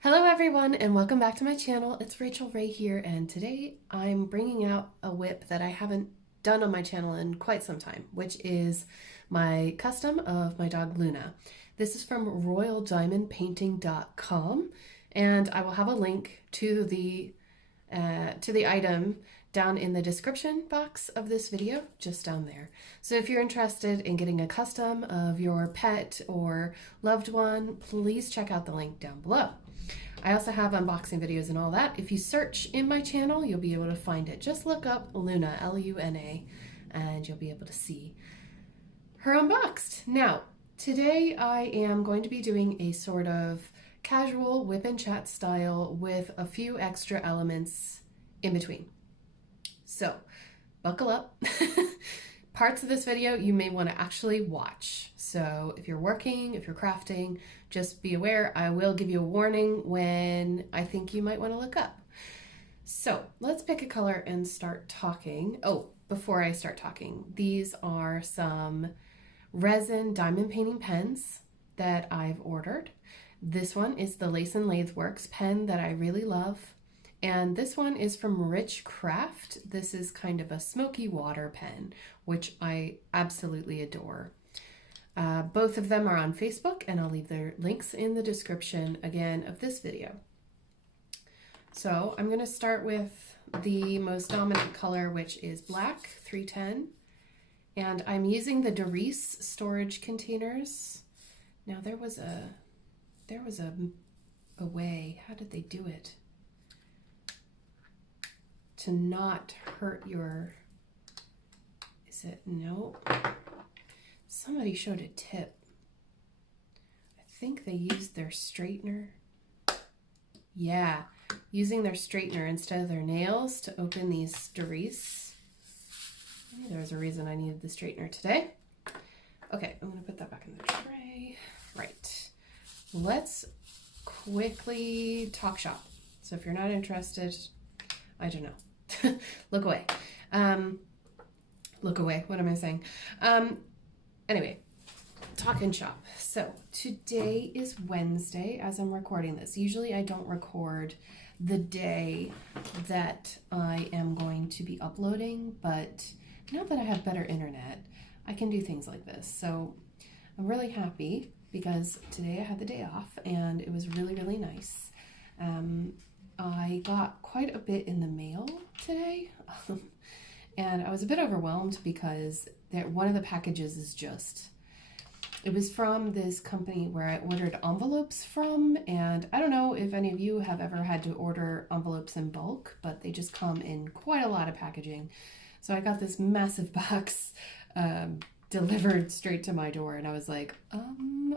Hello everyone and welcome back to my channel. It's Rachel Ray here, and today I'm bringing out a whip that I haven't done on my channel in quite some time, which is my custom of my dog Luna. This is from royaldiamondpainting.com, and I will have a link to the item down in the description box of this video, just down there. So if you're interested in getting a custom of your pet or loved one, please check out the link down below. I also have unboxing videos and all that. If you search in my channel, you'll be able to find it. Just look up Luna, L-U-N-A, and you'll be able to see her unboxed. Now, today I am going to be doing a sort of casual Wipnchat style with a few extra elements in between. So, buckle up. Parts of this video you may want to actually watch. So if you're working, if you're crafting, just be aware I will give you a warning when I think you might want to look up. So let's pick a color and start talking. Oh, before I start talking, these are some resin diamond painting pens that I've ordered. This one is the Lace and Lathe Works pen that I really love. And this one is from Rich Craft. This is kind of a smoky water pen, which I absolutely adore. Both of them are on Facebook, and I'll leave their links in the description again of this video. So I'm going to start with the most dominant color, which is black, 310. And I'm using the Doris storage containers. Now there was a way, how did they do it? To not hurt your, is it, no? Somebody showed a tip. I think they used their straightener. Yeah, using their straightener instead of their nails to open these Doris. Maybe there was a reason I needed the straightener today. Okay, I'm gonna put that back in the tray. Right, let's quickly talk shop. So if you're not interested, I don't know. Look away. Look away. What am I saying? Anyway, talking shop. So today is Wednesday as I'm recording this. Usually I don't record the day that I am going to be uploading, but now that I have better internet, I can do things like this. So I'm really happy because today I had the day off and it was really, really nice. I got quite a bit in the mail today, and I was a bit overwhelmed because one of the packages is it was from this company where I ordered envelopes from, and I don't know if any of you have ever had to order envelopes in bulk, but they just come in quite a lot of packaging. So I got this massive box delivered straight to my door, and I was like,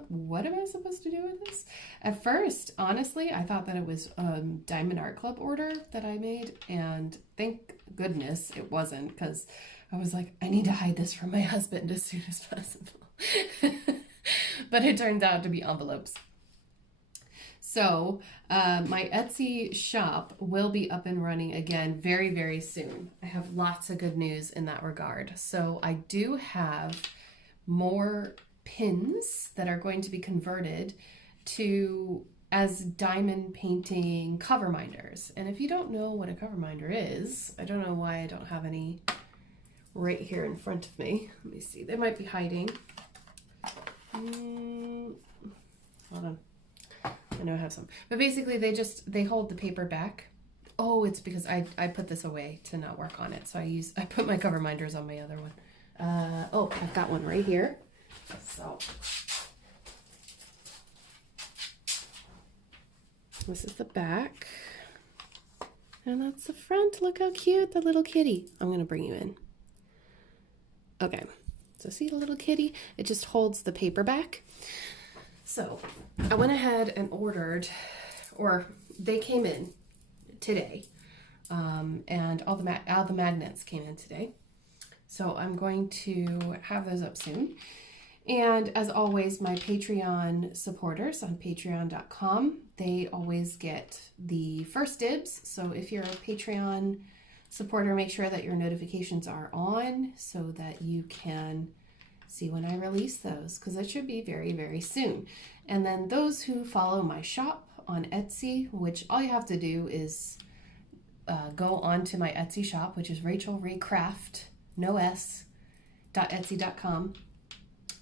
what am I supposed to do with this? At first, honestly, I thought that it was a Diamond Art Club order that I made, and thank goodness it wasn't, because I was like, I need to hide this from my husband as soon as possible. But it turned out to be envelopes. So my Etsy shop will be up and running again very, very soon. I have lots of good news in that regard. So I do have more pins that are going to be converted as diamond painting cover minders. And if you don't know what a cover minder is, I don't know why I don't have any right here in front of me. Let me see. They might be hiding. Hold on. I know I have some. But basically they hold the paper back. Oh, it's because I put this away to not work on it. So I put my cover minders on my other one. Oh, I've got one right here. So this is the back. And that's the front. Look how cute, the little kitty. I'm going to bring you in. Okay. So see the little kitty? It just holds the paper back. So I went ahead and ordered, or they came in today, and all the magnets came in today. So I'm going to have those up soon. And as always, my Patreon supporters on patreon.com, they always get the first dibs. So if you're a Patreon supporter, make sure that your notifications are on so that you can see when I release those, because it should be very, very soon. And then those who follow my shop on Etsy, which all you have to do is go on to my Etsy shop, which is Rachel Ray Craft, no S, .etsy.com,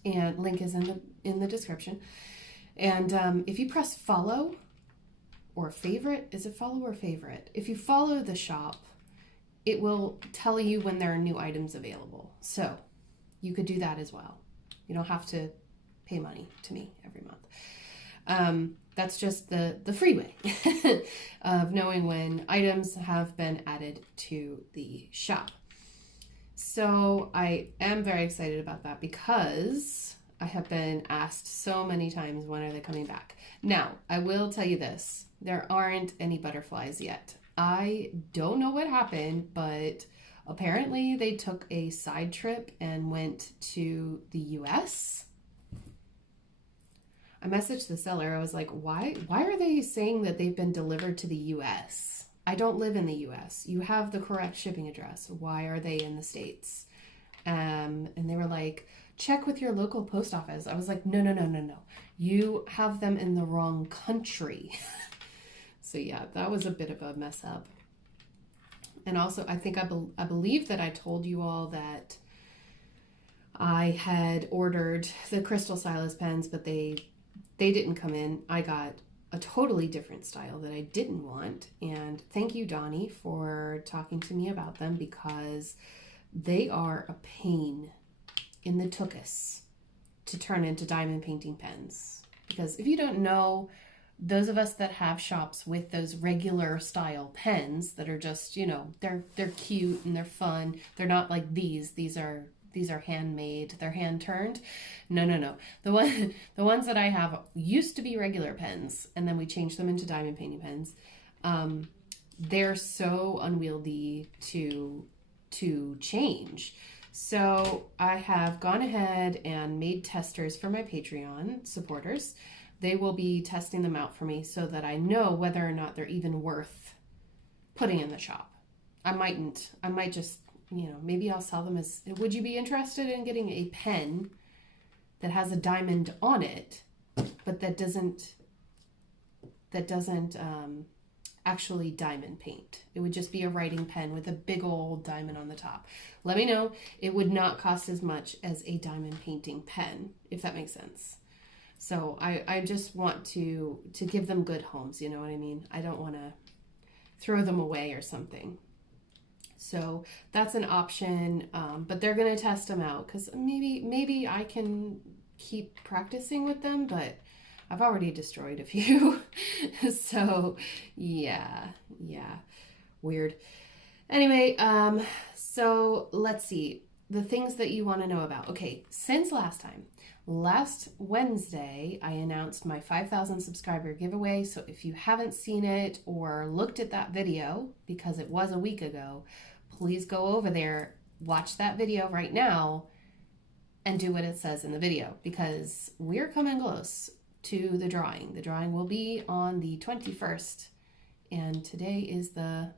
and link is in the description. And if you press follow or favorite, is it follow or favorite? If you follow the shop, it will tell you when there are new items available. So you could do that as well. You don't have to pay money to me every month. That's just the free way of knowing when items have been added to the shop. So I am very excited about that because I have been asked so many times, when are they coming back? Now, I will tell you this, there aren't any butterflies yet. I don't know what happened, but apparently they took a side trip and went to the US. I messaged the seller. I was like, why are they saying that they've been delivered to the US? I don't live in the US. You have the correct shipping address. Why are they in the States? And they were like, check with your local post office. I was like, no. You have them in the wrong country. So yeah, that was a bit of a mess up. And also, I think I believe that I told you all that I had ordered the crystal stylus pens, but they didn't come in. I got a totally different style that I didn't want. And thank you, Donnie, for talking to me about them, because they are a pain in the tuchus to turn into diamond painting pens. Because if you don't know, those of us that have shops with those regular style pens that are just, you know, they're cute and they're fun. They're not like these. These are handmade. They're hand turned. No. The ones that I have used to be regular pens, and then we changed them into diamond painting pens. They're so unwieldy to change. So I have gone ahead and made testers for my Patreon supporters. They will be testing them out for me so that I know whether or not they're even worth putting in the shop. I might just, you know, maybe I'll sell them as, would you be interested in getting a pen that has a diamond on it, but that doesn't actually diamond paint? It would just be a writing pen with a big old diamond on the top. Let me know. It would not cost as much as a diamond painting pen, if that makes sense. So I just want to give them good homes, you know what I mean? I don't want to throw them away or something. So that's an option, but they're going to test them out, because maybe I can keep practicing with them, but I've already destroyed a few. So yeah, weird. Anyway, so let's see the things that you want to know about. Okay, since last Wednesday, I announced my 5,000 subscriber giveaway. So if you haven't seen it or looked at that video, because it was a week ago, please go over there, watch that video right now, and do what it says in the video, because we're coming close to the drawing. The drawing will be on the 21st, and today is the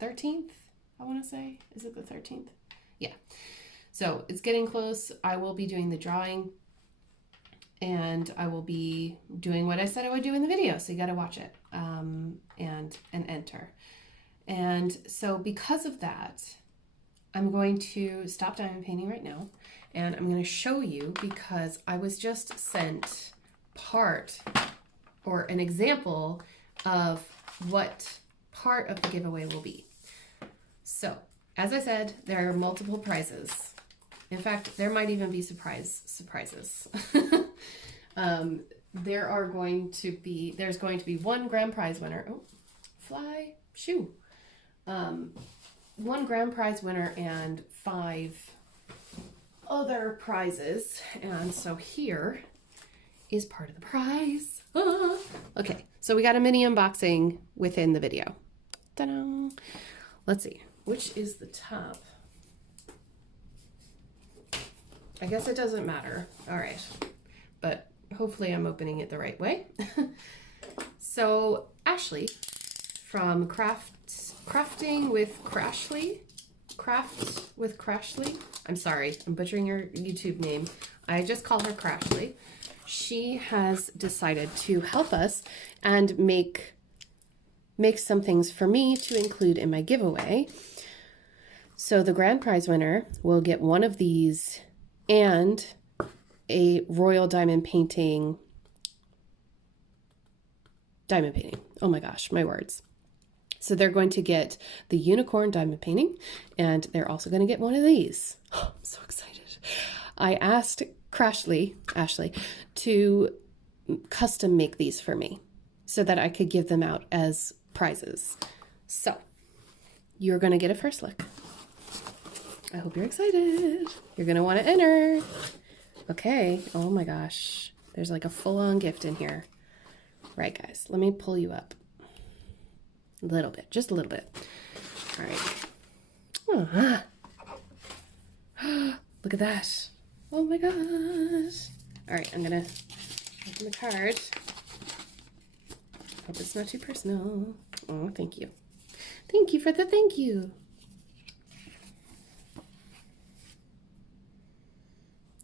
13th, I want to say. Is it the 13th? Yeah. So it's getting close. I will be doing the drawing, and I will be doing what I said I would do in the video. So you got to watch it and enter. And so because of that, I'm going to stop diamond painting right now, and I'm going to show you, because I was just sent part or an example of what part of the giveaway will be. So as I said, there are multiple prizes. In fact, there might even be surprises. There's going to be one grand prize winner. Oh, fly, shoo. One grand prize winner and 5 other prizes. And so here is part of the prize. Okay, so we got a mini unboxing within the video. Ta-da! Let's see, which is the top? I guess it doesn't matter. All right, but hopefully I'm opening it the right way. So Ashley from Crafting with Crashley. Craft with Crashley. I'm sorry, I'm butchering your YouTube name. I just call her Crashley. she has decided to help us and make some things for me to include in my giveaway. So the grand prize winner will get one of these and a royal diamond painting. Oh my gosh, my words. So they're going to get the unicorn diamond painting, and they're also going to get one of these. Oh, I'm so excited. I asked Crashley, Ashley, to custom make these for me so that I could give them out as prizes. So you're going to get a first look. I hope you're excited. You're going to want to enter. Okay. Oh my gosh. There's like a full-on gift in here. Right, guys. Let me pull you up. A little bit. Just a little bit. All right. Oh, look at that. Oh my gosh. All right. I'm going to open the card. Hope it's not too personal. Oh, thank you. Thank you for the thank you.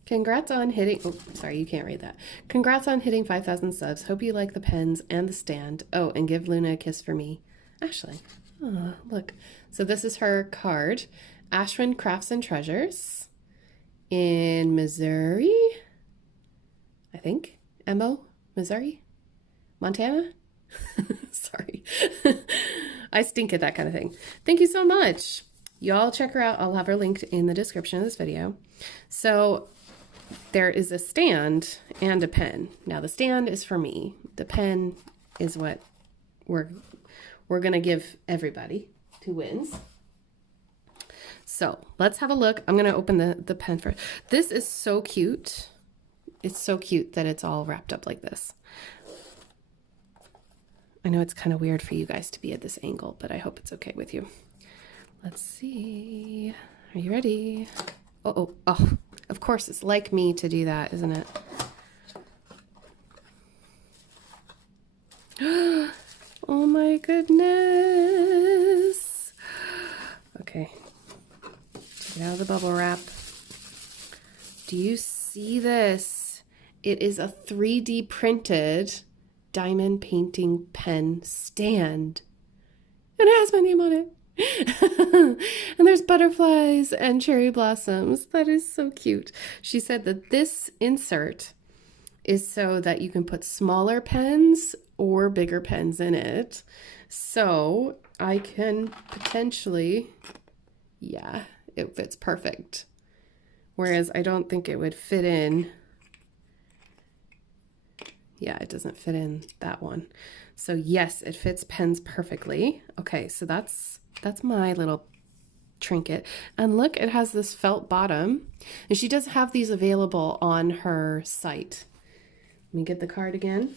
Congrats on hitting, oh, sorry, you can't read that. Congrats on hitting 5,000 subs. Hope you like the pens and the stand. Oh, and give Luna a kiss for me. Ashley. Oh, look. So this is her card. Ashwin Crafts and Treasures in Missouri, I think. Emo, Missouri? Montana? Sorry. I stink at that kind of thing. Thank you so much. Y'all check her out. I'll have her linked in the description of this video. So there is a stand and a pen. Now the stand is for me. The pen is what we're going to give everybody who wins. So let's have a look. I'm going to open the pen first. This is so cute. It's so cute that it's all wrapped up like this. I know it's kind of weird for you guys to be at this angle, but I hope it's okay with you. Let's see. Are you ready? Oh, of course, it's like me to do that, isn't it? Oh my goodness. Okay. Take it out of the bubble wrap. Do you see this? It is a 3D printed diamond painting pen stand. And it has my name on it. And there's butterflies and cherry blossoms. That is so cute. She said that this insert is so that you can put smaller pens or bigger pens in it. So I can potentially, yeah, it fits perfect. Whereas I don't think it would fit in. Yeah, it doesn't fit in that one. So yes, it fits pens perfectly. Okay, so that's my little trinket. And look, it has this felt bottom. And she does have these available on her site. Let me get the card again.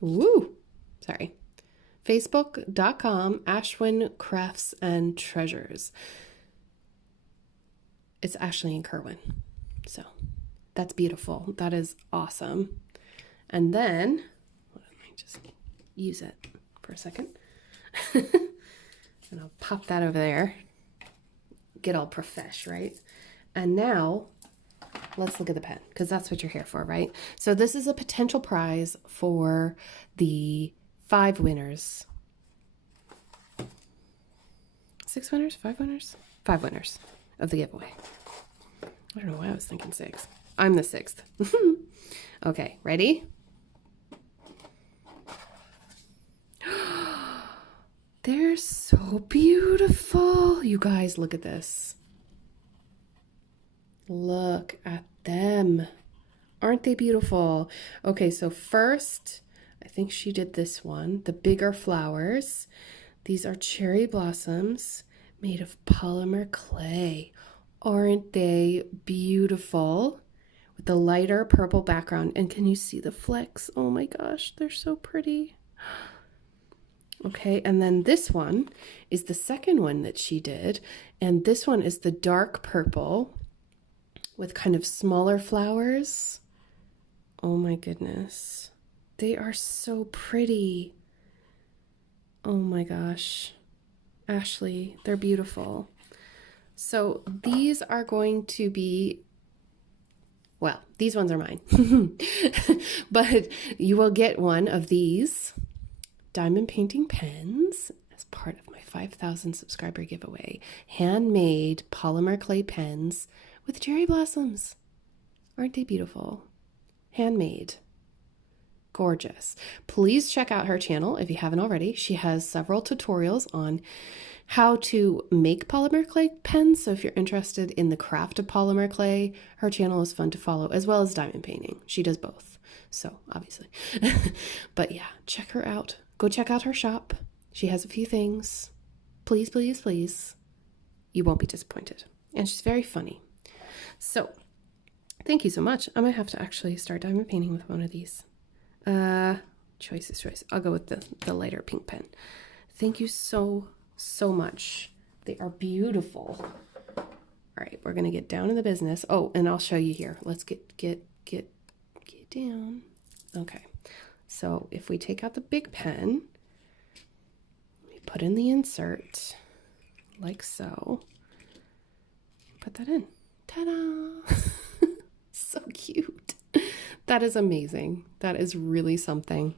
Woo! Sorry. Facebook.com, Ashwin Crafts and Treasures. It's Ashley and Kerwin. So that's beautiful. That is awesome. And then, let me just use it for a second. And I'll pop that over there. Get all profesh, right? And now, let's look at the pen, because that's what you're here for, right? So this is a potential prize for the 5 winners. 6 winners? 5 winners? 5 winners of the giveaway. I don't know why I was thinking 6. I'm the 6th. Okay, ready? They're so beautiful. You guys, look at this. Look at them. Aren't they beautiful? Okay, so first, I think she did this one, the bigger flowers. These are cherry blossoms made of polymer clay. Aren't they beautiful? With the lighter purple background. And can you see the flecks? Oh my gosh, they're so pretty. Okay, and then this one is the second one that she did. And this one is the dark purple with kind of smaller flowers. Oh my goodness. They are so pretty. Oh my gosh. Ashley, they're beautiful. So these are going to be, well, these ones are mine, but you will get one of these diamond painting pens as part of my 5,000 subscriber giveaway. Handmade polymer clay pens with cherry blossoms. Aren't they beautiful? Handmade. Gorgeous. Please check out her channel if you haven't already. She has several tutorials on how to make polymer clay pens. So if you're interested in the craft of polymer clay, her channel is fun to follow, as well as diamond painting. She does both. So obviously, but yeah, check her out. Go check out her shop. She has a few things. Please, please, please. You won't be disappointed. And she's very funny. So thank you so much. I might have to actually start diamond painting with one of these. Choice. I'll go with the lighter pink pen. Thank you so much. They are beautiful. All right, we're gonna get down to the business. Oh, and I'll show you here. Let's get down. Okay, so if we take out the big pen, we put in the insert like so. Put that in. Ta-da! So cute. That is amazing. That is really something.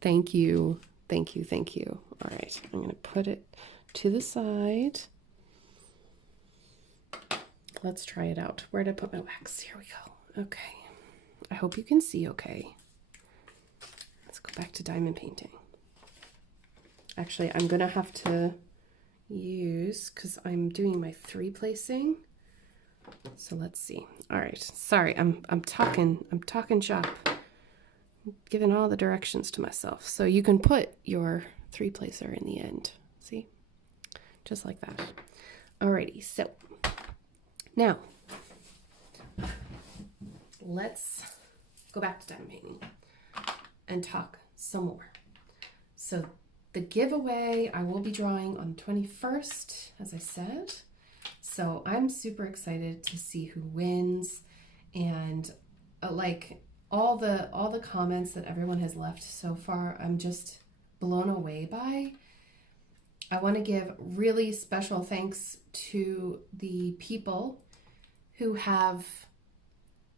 Thank you. Thank you. Thank you. All right. I'm going to put it to the side. Let's try it out. Where did I put my wax? Here we go. Okay. I hope you can see okay. Let's go back to diamond painting. Actually, I'm going to have to use, because I'm doing my 3 placing. So let's see. All right. Sorry, I'm talking shop. I'm giving all the directions to myself. So you can put your 3 placer in the end. See? Just like that. Alrighty. So now let's go back to diamond painting and talk some more. So the giveaway I will be drawing on the 21st, as I said. So I'm super excited to see who wins, and like all the comments that everyone has left so far, I'm just blown away by. I want to give really special thanks to the people who have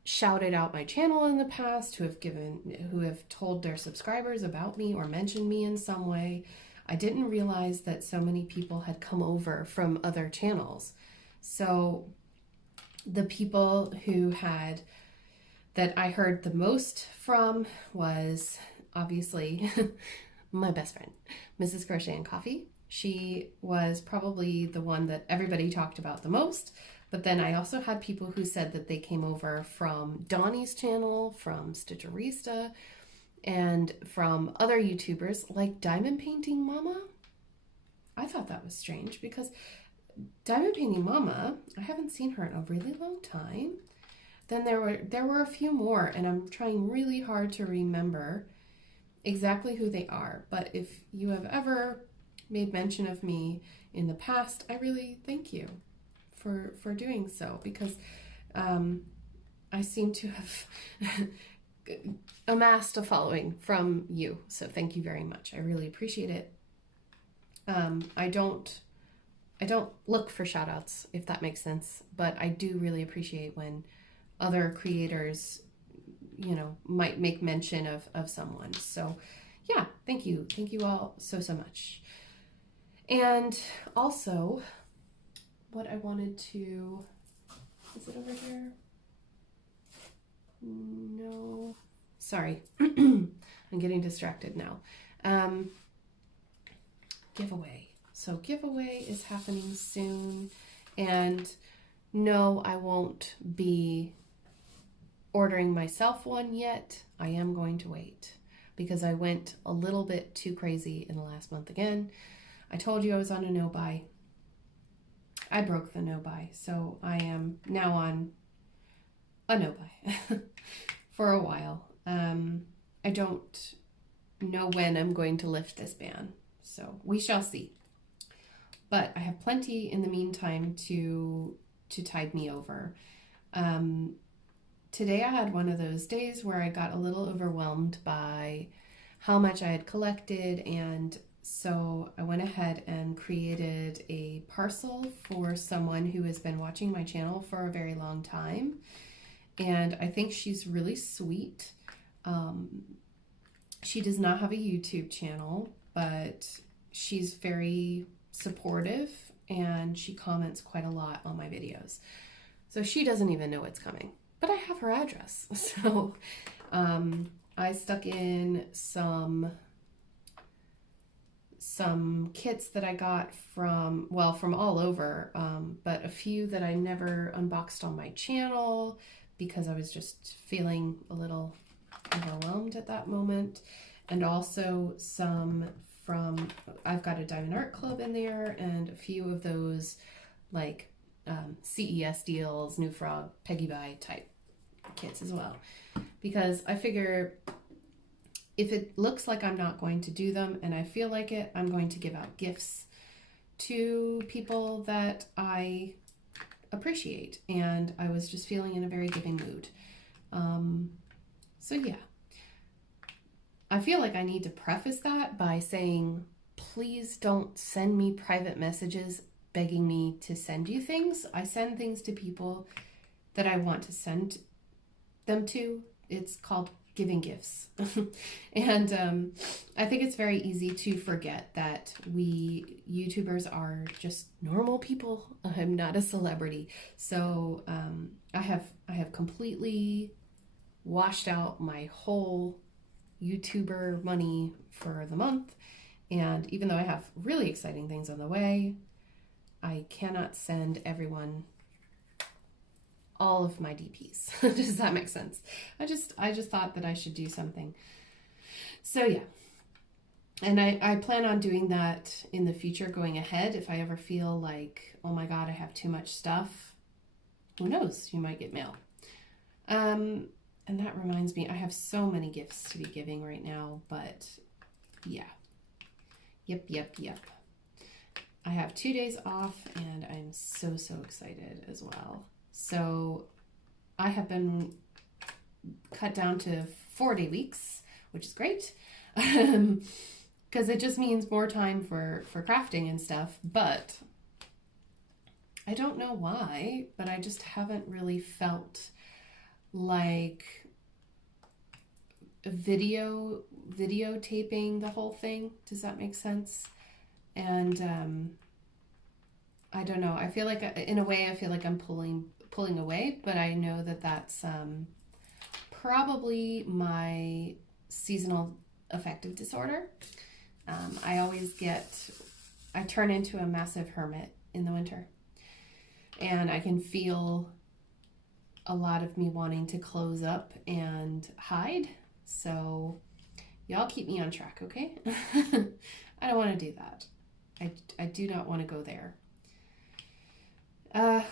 shouted out my channel in the past, who have told their subscribers about me or mentioned me in some way. I didn't realize that so many people had come over from other channels. So the people that I heard the most from was obviously my best friend, Mrs. Crochet and Coffee. She was probably the one that everybody talked about the most. But then I also had people who said that they came over from Donnie's channel, from Stitcherista, and from other YouTubers like Diamond Painting Mama. I thought that was strange because Diamond Painting Mama, I haven't seen her in a really long time. Then there were a few more, and I'm trying really hard to remember exactly who they are. But if you have ever made mention of me in the past, I really thank you for doing so, because I seem to have amassed a following from you. So thank you very much. I really appreciate it. I don't look for shout outs, if that makes sense, but I do really appreciate when other creators, might make mention of someone. So yeah, thank you. Thank you all so much. And also what I wanted to, is it over here? No, sorry. I'm getting distracted now. Giveaway. So giveaway is happening soon, and no, I won't be ordering myself one yet. I am going to wait because I went a little bit too crazy in the last month again. I told you I was on a no-buy. I broke the no-buy, so I am now on a no-buy for a while. I don't know when I'm going to lift this ban, so we shall see. But I have plenty in the meantime to tide me over. Today I had one of those days where I got a little overwhelmed by how much I had collected and So I went ahead and created a parcel for someone who has been watching my channel for a very long time. And I think she's really sweet. She does not have a YouTube channel, but she's very supportive and she comments quite a lot on my videos. So she doesn't even know it's coming, but I have her address. So I stuck in some kits that I got from all over, but a few that I never unboxed on my channel because I was just feeling a little overwhelmed at that moment. And also some from, I've got a Diamond Art Club in there and a few of those like CES deals, New Frog, Peggy Buy type kits as well. Because I figure if it looks like I'm not going to do them and I feel like it, I'm going to give out gifts to people that I appreciate. And I was just feeling in a very giving mood. So yeah, I feel like I need to preface that by saying, please don't send me private messages begging me to send you things. I send things to people that I want to send them to. It's called giving gifts. And I think it's very easy to forget that we YouTubers are just normal people. I'm not a celebrity. So I have completely washed out my whole YouTuber money for the month. And even though I have really exciting things on the way, I cannot send everyone all of my DPs. Does that make sense? I just thought that I should do something. So yeah. And I plan on doing that in the future going ahead. If I ever feel like, oh my God, I have too much stuff, who knows? You might get mail. And that reminds me, I have so many gifts to be giving right now, but yeah. Yep. I have 2 days off and I'm so excited as well. So I have been cut down to 4-day weeks, which is great. Because it just means more time for crafting and stuff. But I don't know why, but I just haven't really felt like videotaping the whole thing. Does that make sense? And I don't know. I feel like in a way I feel like I'm pulling away, but I know that that's probably my seasonal affective disorder. I turn into a massive hermit in the winter, and I can feel a lot of me wanting to close up and hide. So y'all keep me on track, okay? I don't want to do that. I do not want to go there.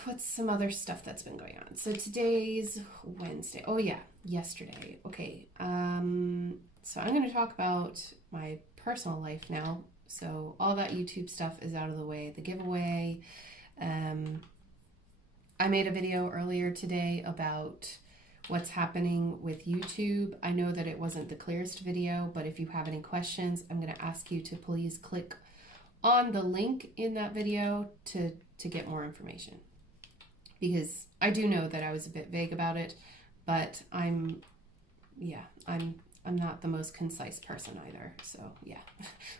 What's some other stuff that's been going on? So today's Wednesday. Oh yeah, yesterday. Okay. So I'm going to talk about my personal life now. So all that YouTube stuff is out of the way. The giveaway. I made a video earlier today about what's happening with YouTube. I know that it wasn't the clearest video, but if you have any questions, I'm going to ask you to please click on the link in that video to get more information. Because I do know that I was a bit vague about it, but I'm not the most concise person either. So yeah,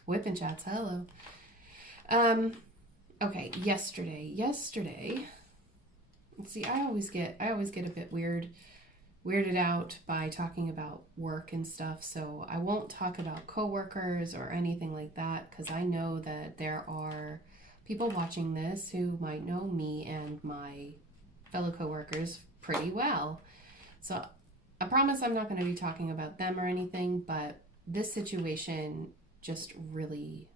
Wipnchat, hello. Okay, yesterday. See, I always get a bit weirded out by talking about work and stuff. So I won't talk about coworkers or anything like that, because I know that there are people watching this who might know me and my fellow coworkers pretty well. So I promise I'm not going to be talking about them or anything, but this situation just really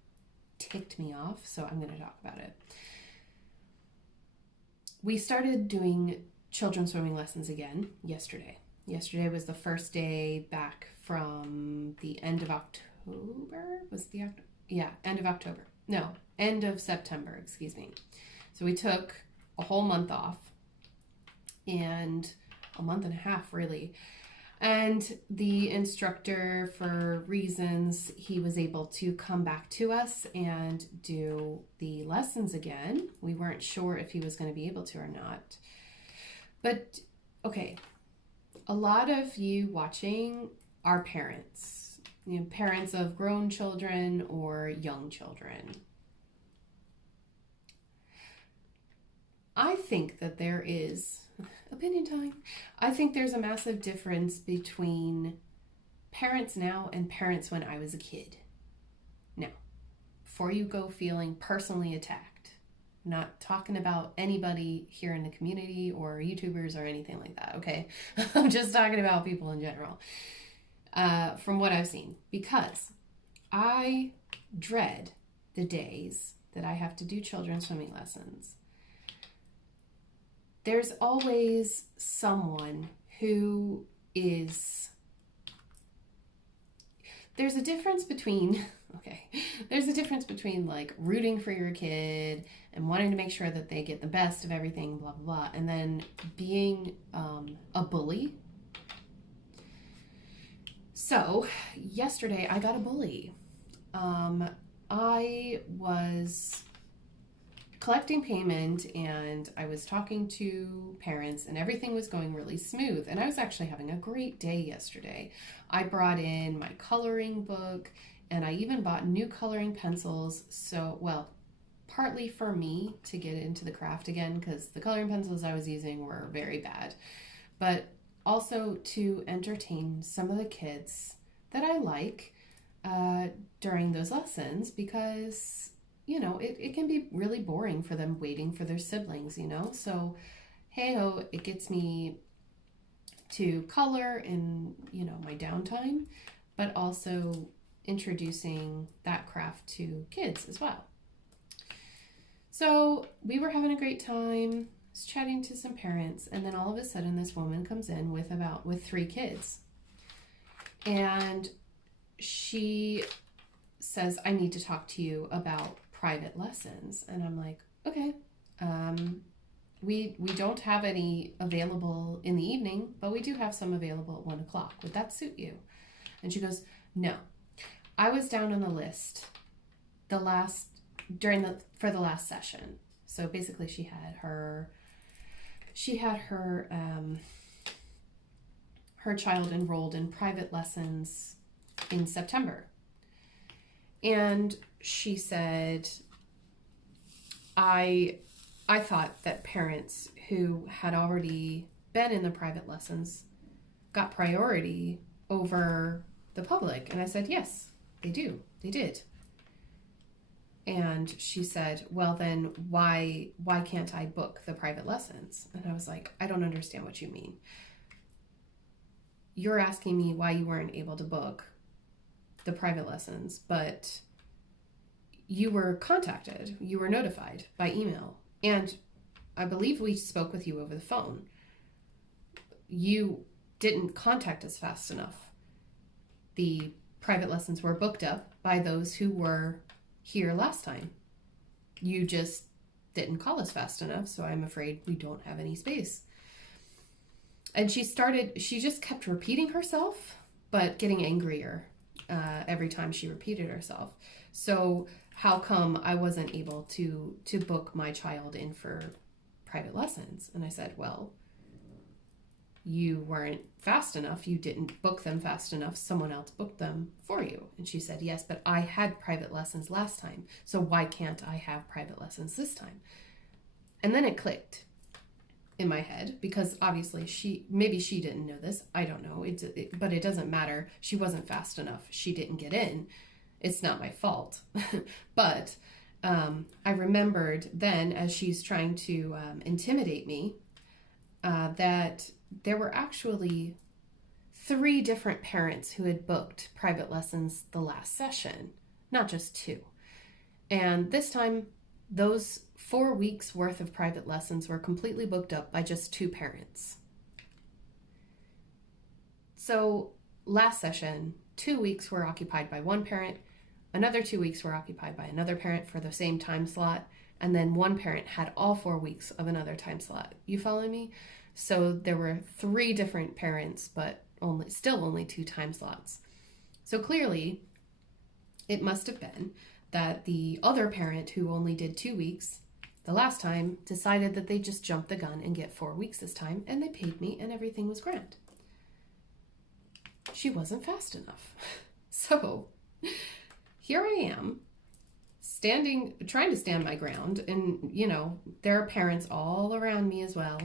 ticked me off, so I'm going to talk about it. We started doing children's swimming lessons again yesterday. Yesterday was the first day back from the end of October. End of October. No, end of September, excuse me. So we took a whole month off, and a month and a half really. And the instructor, for reasons, he was able to come back to us and do the lessons again. We weren't sure if he was going to be able to or not. But, okay, a lot of you watching are parents, parents of grown children or young children. I think that there is, opinion time, I think there's a massive difference between parents now and parents when I was a kid. Now, before you go feeling personally attacked, I'm not talking about anybody here in the community or YouTubers or anything like that, okay? I'm just talking about people in general, from what I've seen, because I dread the days that I have to do children's swimming lessons. There's always someone who is, there's a difference between like rooting for your kid and wanting to make sure that they get the best of everything, blah, blah, blah, and then being a bully. So yesterday I got a bully. I was collecting payment and I was talking to parents and everything was going really smooth, and I was actually having a great day yesterday. I brought in my coloring book and I even bought new coloring pencils, so, well, partly for me to get into the craft again because the coloring pencils I was using were very bad, but also to entertain some of the kids that I like during those lessons, because it can be really boring for them waiting for their siblings, So, hey-ho, it gets me to color in, my downtime, but also introducing that craft to kids as well. So we were having a great time, was chatting to some parents, and then all of a sudden this woman comes in with 3 kids. And she says, I need to talk to you about private lessons. And I'm like, okay, we don't have any available in the evening, but we do have some available at 1 o'clock. Would that suit you? And she goes, no. I was down on the list for the last session. So basically she had her child enrolled in private lessons in September. And she said, I thought that parents who had already been in the private lessons got priority over the public. And I said, yes, they do. They did. And she said, well, then why can't I book the private lessons? And I was like, I don't understand what you mean. You're asking me why you weren't able to book the private lessons, but you were contacted, you were notified by email, and I believe we spoke with you over the phone. You didn't contact us fast enough. The private lessons were booked up by those who were here last time. You just didn't call us fast enough, so I'm afraid we don't have any space. And she just kept repeating herself, but getting angrier every time she repeated herself. So how come I wasn't able to book my child in for private lessons? And I said, well, you weren't fast enough. You didn't book them fast enough. Someone else booked them for you. And she said, yes, but I had private lessons last time. So why can't I have private lessons this time? And then it clicked in my head, because obviously maybe she didn't know this. I don't know. But it doesn't matter. She wasn't fast enough. She didn't get in. It's not my fault. But I remembered then, as she's trying to intimidate me, that there were actually 3 different parents who had booked private lessons the last session, not just 2. And this time, those 4 weeks worth of private lessons were completely booked up by just 2 parents. So last session, 2 weeks were occupied by 1 parent, another 2 weeks were occupied by another parent for the same time slot, and then 1 parent had all 4 weeks of another time slot. You follow me? So there were 3 different parents, but still only 2 time slots. So clearly, it must have been that the other parent who only did 2 weeks the last time decided that they just jumped the gun and get 4 weeks this time, and they paid me and everything was grand. She wasn't fast enough. So here I am, trying to stand my ground, and there are parents all around me as well,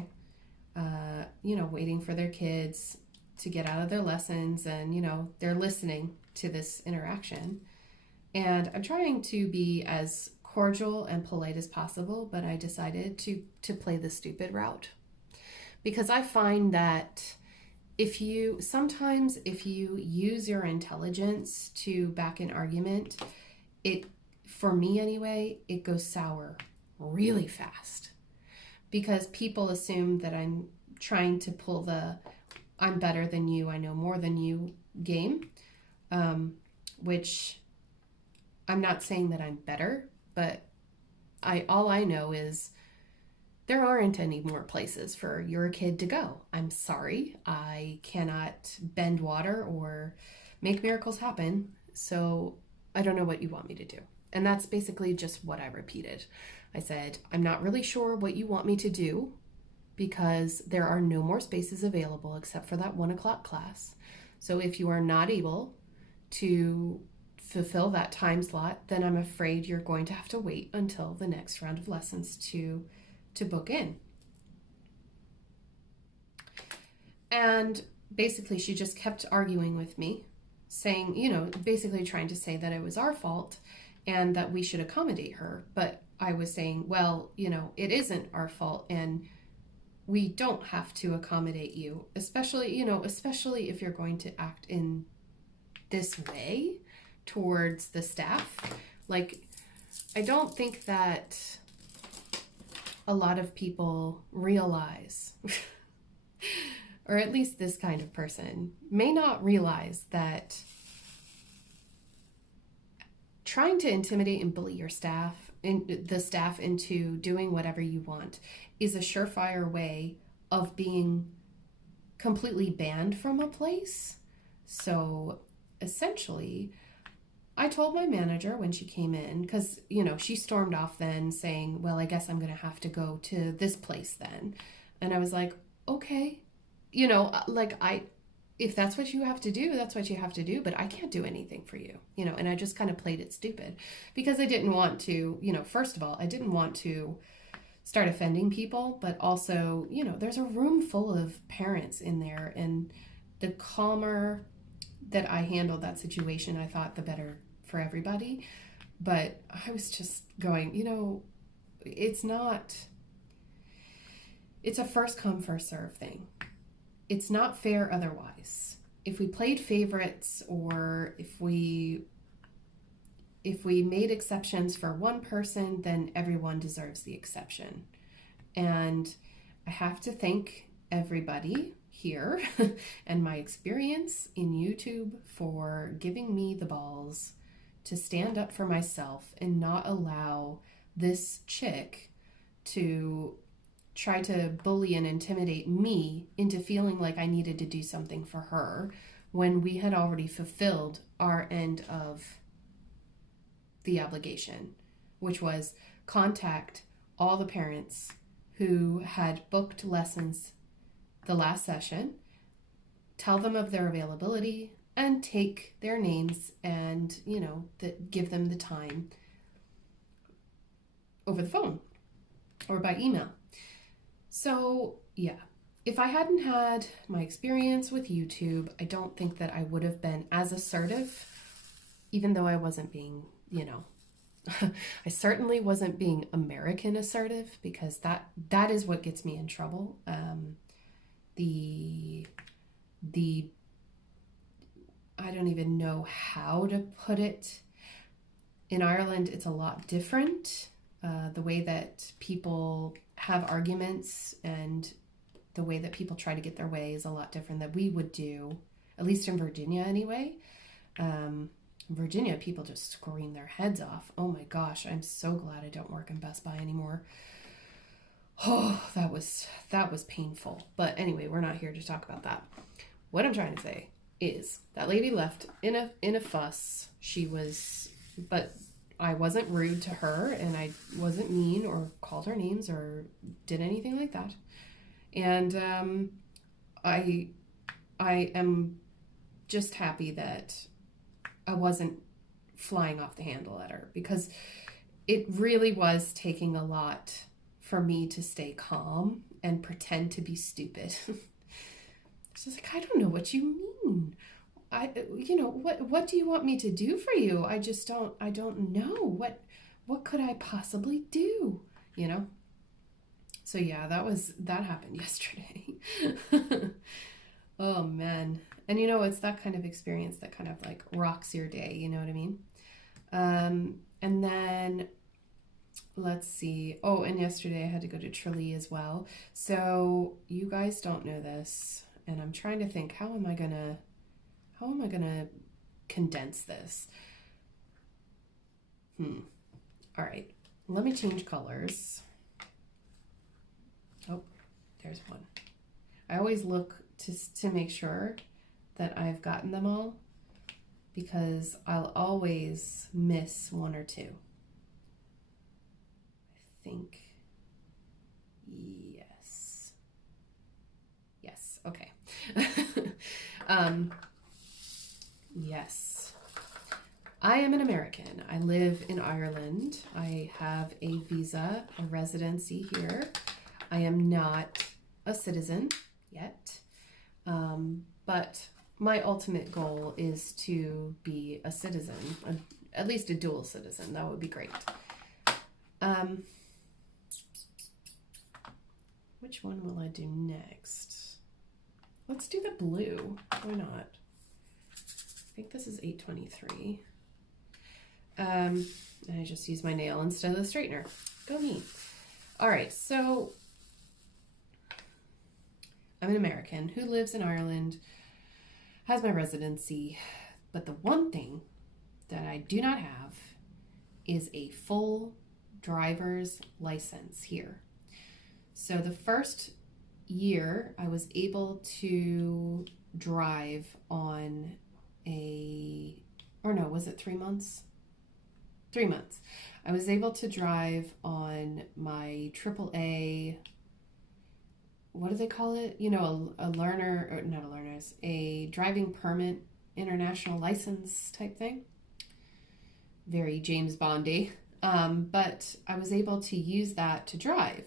waiting for their kids to get out of their lessons, and they're listening to this interaction. And I'm trying to be as cordial and polite as possible, but I decided to play the stupid route, because I find that if you use your intelligence to back an argument, for me anyway, it goes sour really fast, because people assume that I'm trying to pull the I'm better than you, I know more than you game, which I'm not saying that I'm better, but all I know is there aren't any more places for your kid to go. I'm sorry, I cannot bend water or make miracles happen, so I don't know what you want me to do. And that's basically just what I repeated. I said, I'm not really sure what you want me to do, because there are no more spaces available except for that 1 o'clock class. So if you are not able to fulfill that time slot, then I'm afraid you're going to have to wait until the next round of lessons to book in. And basically she just kept arguing with me, saying, basically trying to say that it was our fault and that we should accommodate her. But I was saying, well, it isn't our fault, and we don't have to accommodate you, especially if you're going to act in this way towards the staff. Like, I don't think that a lot of people realize, or at least this kind of person may not realize, that trying to intimidate and bully your staff, the staff, into doing whatever you want is a surefire way of being completely banned from a place. So essentially, I told my manager when she came in, because, she stormed off then saying, well, I guess I'm going to have to go to this place then. And I was like, okay, if that's what you have to do, that's what you have to do, but I can't do anything for you, and I just kind of played it stupid, because I didn't want to, first of all, I didn't want to start offending people, but also, there's a room full of parents in there, and the calmer that I handled that situation, I thought, the better for everybody. But I was just going, it's a first come, first serve thing. It's not fair otherwise. If we played favorites, or if we made exceptions for one person, then everyone deserves the exception. And I have to thank everybody here and my experience in YouTube for giving me the balls to stand up for myself and not allow this chick to try to bully and intimidate me into feeling like I needed to do something for her, when we had already fulfilled our end of the obligation, which was contact all the parents who had booked lessons the last session, tell them of their availability, and take their names and, give them the time over the phone or by email. So, yeah, if I hadn't had my experience with YouTube, I don't think that I would have been as assertive, even though I wasn't being, I certainly wasn't being American assertive, because that is what gets me in trouble. I don't even know how to put it. In Ireland, it's a lot different. The way that people have arguments and the way that people try to get their way is a lot different than we would do, at least in Virginia anyway. In Virginia, people just scream their heads off. Oh my gosh, I'm so glad I don't work in Best Buy anymore. Oh, that was painful. But anyway, we're not here to talk about that. what I'm trying to say is that lady left in a fuss. But I wasn't rude to her, and I wasn't mean or called her names or did anything like that. And I am just happy that I wasn't flying off the handle at her, because it really was taking a lot for me to stay calm and pretend to be stupid. She's like, I don't know what you mean. What do you want me to do for you? I don't know. What could I possibly do? So yeah, that happened yesterday. Oh man. And it's that kind of experience that kind of like rocks your day, you know what I mean? And then let's see. Oh, and yesterday I had to go to Tralee as well. So you guys don't know this, and I'm trying to think, how am I gonna condense this? All right, let me change colors. Oh, there's one. I always look to make sure that I've gotten them all, because I'll always miss one or two. I think, yes, okay. Yes, I am an American. I live in Ireland. I have a visa, a residency here. I am not a citizen yet, but my ultimate goal is to be a citizen, at least a dual citizen. That would be great. Which one will I do next? Let's do the blue. Why not? I think this is 823. And I just use my nail instead of the straightener. Go me. All right, so I'm an American who lives in Ireland, has my residency, but the one thing that I do not have is a full driver's license here. So the first year I was able to drive on was it 3 months? 3 months. I was able to drive on my AAA, what do they call it? A learner, or not a learner, a driving permit, international license type thing. Very James Bondy. But I was able to use that to drive,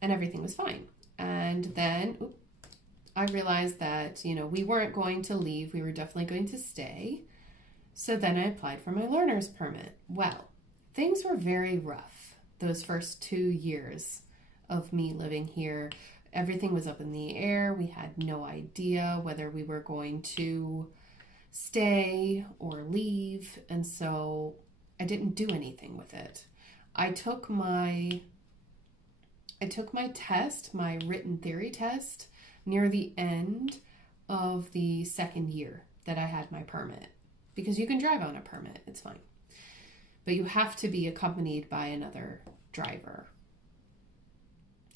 and everything was fine. And then I realized that, we weren't going to leave. We were definitely going to stay. So then I applied for my learner's permit. Well, things were very rough those first 2 years of me living here. Everything was up in the air. We had no idea whether we were going to stay or leave. And so I didn't do anything with it. I took my test, my written theory test, near the end of the second year that I had my permit, because you can drive on a permit, it's fine. But you have to be accompanied by another driver.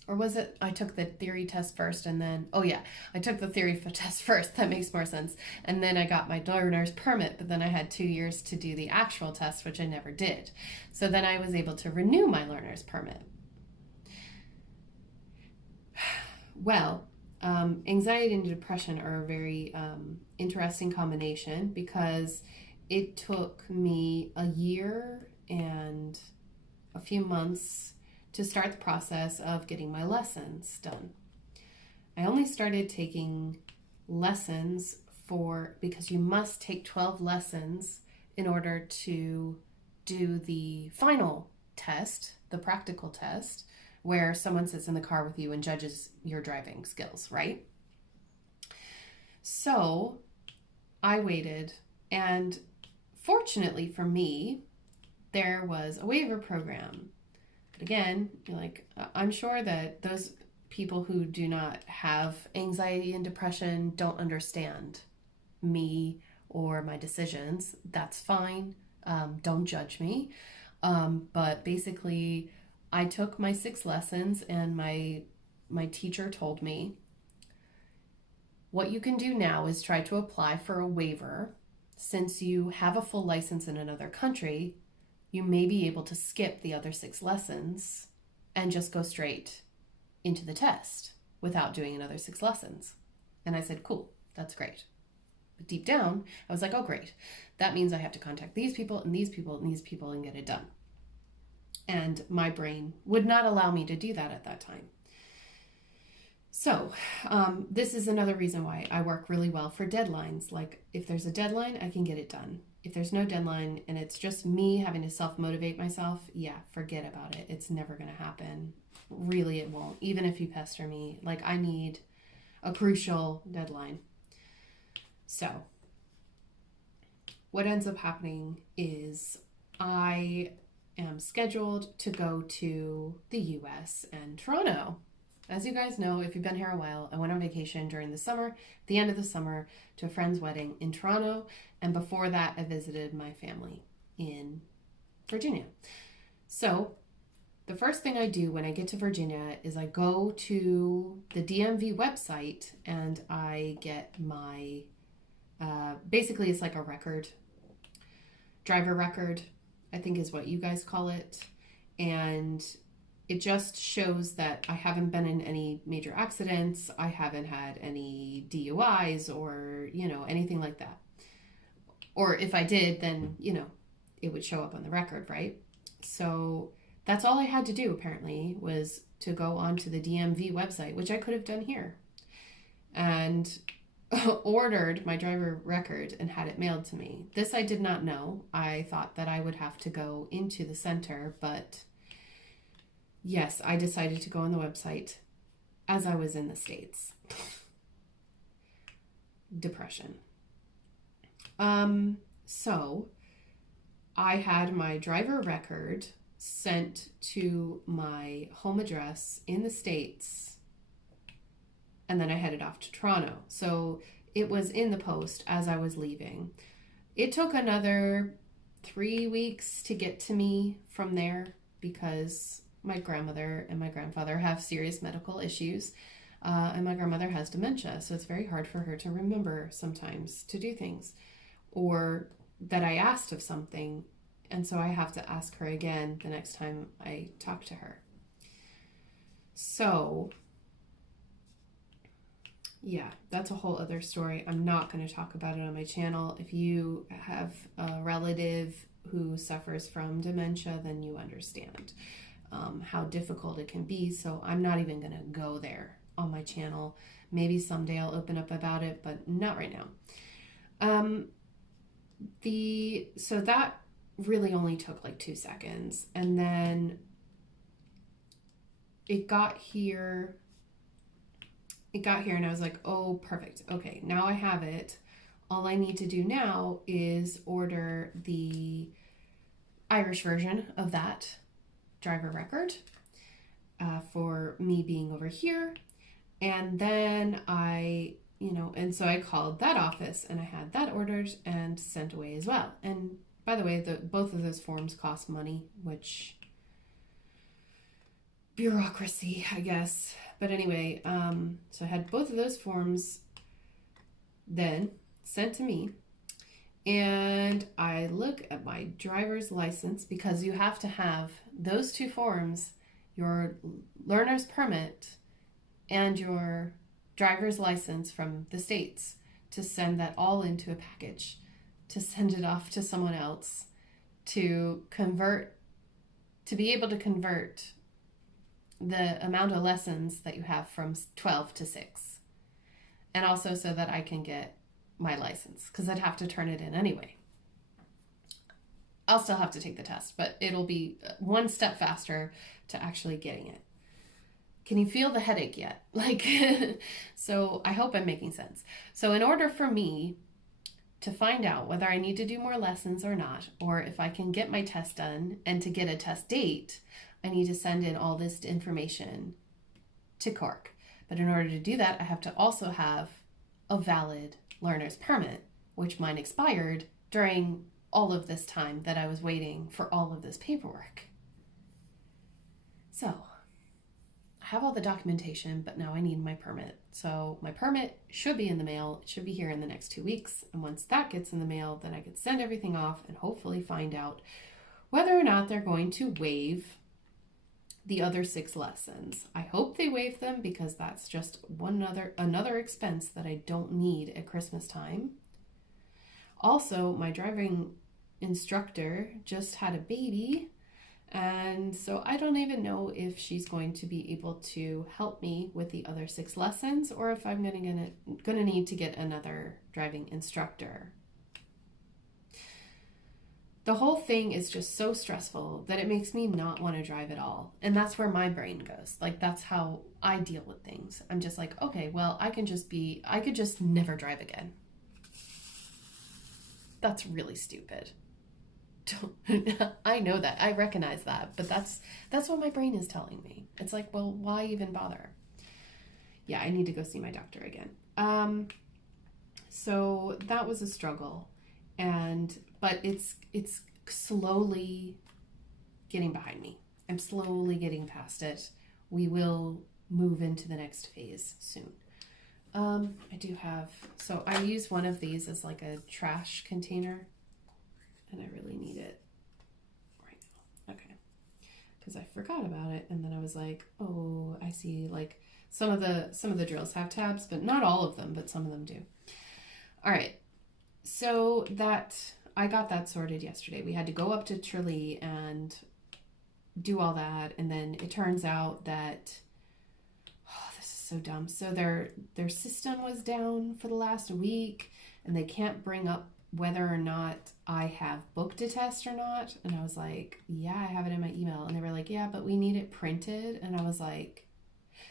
Or was it, I took the theory test first and then, I took the theory test first. That makes more sense. And then I got my learner's permit, but then I had 2 years to do the actual test, which I never did. So then I was able to renew my learner's permit. Well, anxiety and depression are a very interesting combination, because it took me a year and a few months to start the process of getting my lessons done. I only started taking lessons because you must take 12 lessons in order to do the final test, the practical test, where someone sits in the car with you and judges your driving skills, right? So I waited, and fortunately for me, there was a waiver program. But again, I'm sure that those people who do not have anxiety and depression don't understand me or my decisions. That's fine. Don't judge me. But basically, I took my 6 lessons, and my teacher told me, What you can do now is try to apply for a waiver. Since you have a full license in another country, you may be able to skip the other 6 lessons and just go straight into the test without doing another 6 lessons. And I said, cool, that's great. But deep down, I was like, oh, great. That means I have to contact these people and these people and these people and get it done. And my brain would not allow me to do that at that time. So this is another reason why I work really well for deadlines. Like if there's a deadline, I can get it done. If there's no deadline and it's just me having to self-motivate myself, yeah, forget about it. It's never going to happen. Really, it won't. Even if you pester me, like I need a crucial deadline. So what ends up happening is I am scheduled to go to the US and Toronto. As you guys know, if you've been here a while, I went on vacation during the summer, the end of the summer, to a friend's wedding in Toronto. And before that, I visited my family in Virginia. So the first thing I do when I get to Virginia is I go to the DMV website and I get my, basically it's like a record, driver record, I think is what you guys call it. And it just shows that I haven't been in any major accidents. I haven't had any DUIs or, anything like that. Or if I did, then, it would show up on the record, right? So that's all I had to do, apparently, was to go onto the DMV website, which I could have done here, and ordered my driver record and had it mailed to me. This I did not know. I thought that I would have to go into the center, but yes, I decided to go on the website as I was in the States. Depression. So I had my driver record sent to my home address in the States, and then I headed off to Toronto. So it was in the post as I was leaving. It took another 3 weeks to get to me from there because my grandmother and my grandfather have serious medical issues, and my grandmother has dementia, so it's very hard for her to remember sometimes to do things, or that I asked of something, and so I have to ask her again the next time I talk to her. So yeah, that's a whole other story. I'm not going to talk about it on my channel. If you have a relative who suffers from dementia, then you understand how difficult it can be. So I'm not even going to go there on my channel. Maybe someday I'll open up about it, but not right now. So that really only took like 2 seconds. And then it got here and I was like, oh, perfect. Okay, now I have it. All I need to do now is order the Irish version of that driver record for me being over here. And then and so I called that office and I had that ordered and sent away as well. And by the way, both of those forms cost money, which bureaucracy, I guess. But anyway, so I had both of those forms then sent to me. And I look at my driver's license because you have to have those 2 forms, your learner's permit and your driver's license from the States, to send that all into a package, to send it off to someone else, to be able to convert the amount of lessons that you have from 12 to 6. And also so that I can get my license, because I'd have to turn it in anyway. I'll still have to take the test, but it'll be one step faster to actually getting it. Can you feel the headache yet? So I hope I'm making sense. So in order for me to find out whether I need to do more lessons or not, or if I can get my test done and to get a test date, I need to send in all this information to Cork. But in order to do that, I have to also have a valid learner's permit, which mine expired during all of this time that I was waiting for all of this paperwork. So I have all the documentation, but now I need my permit. So my permit should be in the mail. It should be here in the next 2 weeks. And once that gets in the mail, then I could send everything off and hopefully find out whether or not they're going to waive the other 6 lessons. I hope they waive them because that's just another expense that I don't need at Christmas time. Also, my driving instructor just had a baby, and so I don't even know if she's going to be able to help me with the other 6 lessons or if I'm gonna need to get another driving instructor. The whole thing is just so stressful that it makes me not want to drive at all. And that's where my brain goes. Like, that's how I deal with things. I'm just like, okay, well, I could just never drive again. That's really stupid. I know that. I recognize that. But that's what my brain is telling me. It's like, well, why even bother? Yeah, I need to go see my doctor again. So that was a struggle. But it's slowly getting behind me. I'm slowly getting past it. We will move into the next phase soon. I do have, so I use one of these as like a trash container, and I really need it right now. Okay. Because I forgot about it, and then I was like, oh, I see, like some of the drills have tabs, but not all of them, but some of them do. All right. So I got that sorted yesterday. We had to go up to Tralee and do all that, and then it turns out that, oh, this is so dumb. So their system was down for the last week, and they can't bring up whether or not I have booked a test or not. And I was like, yeah, I have it in my email. And they were like, yeah, but we need it printed. And I was like,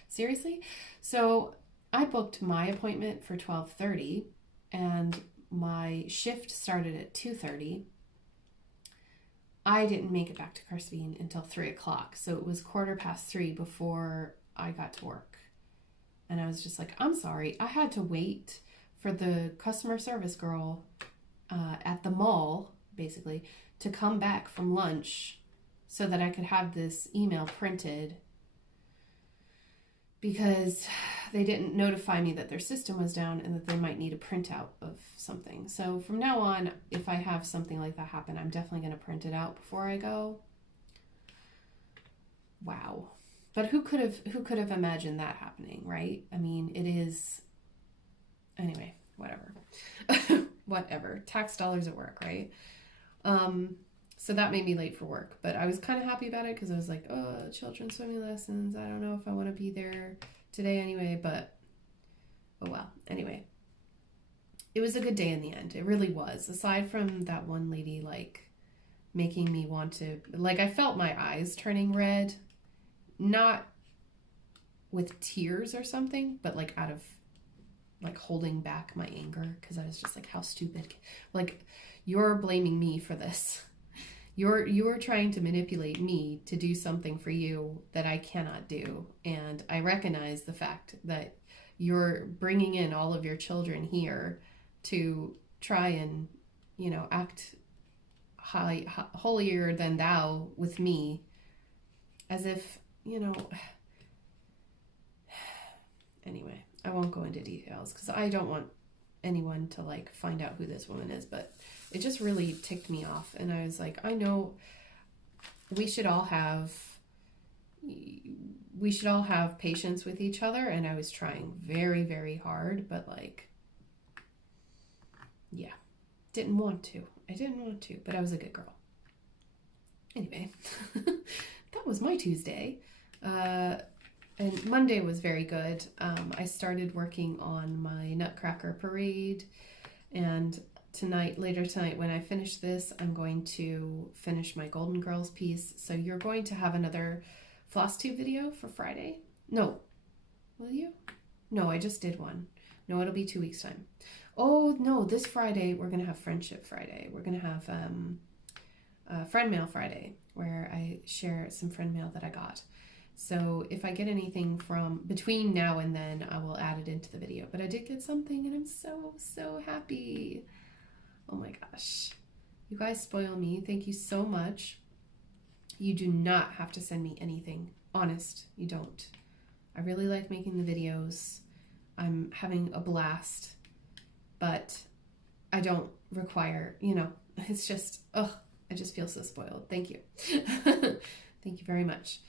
seriously? So I booked my appointment for 12:30, and my shift started at 2:30. I didn't make it back to Carsveen until 3 o'clock. So it was 3:15 before I got to work. And I was just like, I'm sorry. I had to wait for the customer service girl at the mall, basically, to come back from lunch so that I could have this email printed, because they didn't notify me that their system was down and that they might need a printout of something. So from now on, if I have something like that happen, I'm definitely going to print it out before I go. Wow. But who could have imagined that happening, right? I mean, it is, anyway, whatever. Whatever. Tax dollars at work, right? So that made me late for work, but I was kind of happy about it because I was like, oh, children's swimming lessons. I don't know if I want to be there today anyway, but oh well. Anyway, it was a good day in the end. It really was. Aside from that one lady, like, making me want to, like, I felt my eyes turning red, not with tears or something, but like out of, like, holding back my anger, because I was just like, how stupid. Like, you're blaming me for this. You're trying to manipulate me to do something for you that I cannot do. And I recognize the fact that you're bringing in all of your children here to try and, act holier than thou with me, as if, anyway, I won't go into details because I don't want anyone to, like, find out who this woman is, but it just really ticked me off. And I was like, I know we should all have patience with each other. And I was trying very, very hard, but, like, yeah, I didn't want to, but I was a good girl. Anyway, that was my Tuesday. And Monday was very good. I started working on my Nutcracker parade, and later tonight, when I finish this, I'm going to finish my Golden Girls piece. So you're going to have another floss tube video for Friday. No, will you? No, I just did one. No, it'll be 2 weeks time. Oh no, this Friday we're gonna have Friendship Friday. We're gonna have Friend Mail Friday, where I share some friend mail that I got. So if I get anything from between now and then, I will add it into the video. But I did get something, and I'm so happy. Oh my gosh. You guys spoil me. Thank you so much. You do not have to send me anything. Honest, you don't. I really like making the videos. I'm having a blast, but I don't require, you know, it's just, oh, I just feel so spoiled. Thank you. Thank you very much.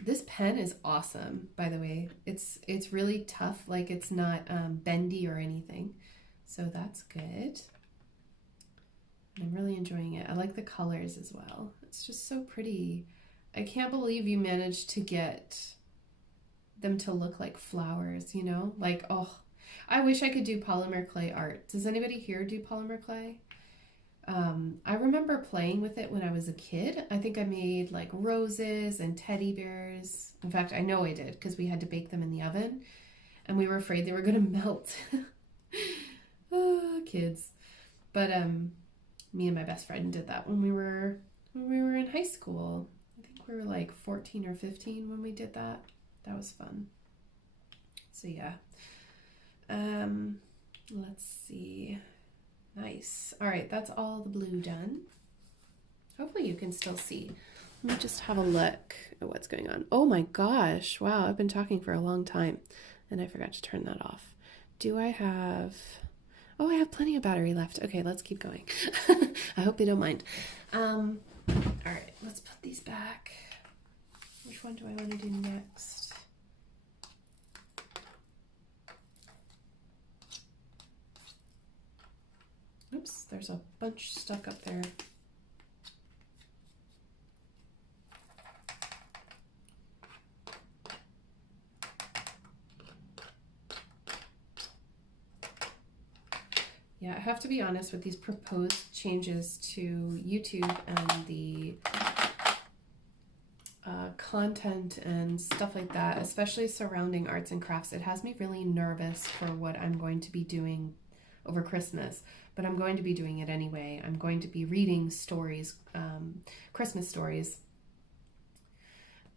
This pen is awesome, by the way. It's really tough, like it's not bendy or anything. So that's good. And I'm really enjoying it. I like the colors as well. It's just so pretty. I can't believe you managed to get them to look like flowers, you know? Like, oh, I wish I could do polymer clay art. Does anybody here do polymer clay? I remember playing with it when I was a kid. I think I made like roses and teddy bears. In fact, I know I did because we had to bake them in the oven and we were afraid they were going to melt. Oh, kids. But me and my best friend did that when we were in high school. I think we were like 14 or 15 when we did that. That was fun. So yeah. Let's see. Nice. All right, that's all the blue done. Hopefully you can still see. Let me just have a look at what's going on. Oh my gosh. Wow, I've been talking for a long time and I forgot to turn that off. Do I have... Oh, I have plenty of battery left. Okay, let's keep going. I hope you don't mind. All right, let's put these back. Which one do I want to do next? Oops, there's a bunch stuck up there. Yeah, I have to be honest with these proposed changes to YouTube and the content and stuff like that, especially surrounding arts and crafts. It has me really nervous for what I'm going to be doing over Christmas, but I'm going to be doing it anyway. I'm going to be reading stories, Christmas stories,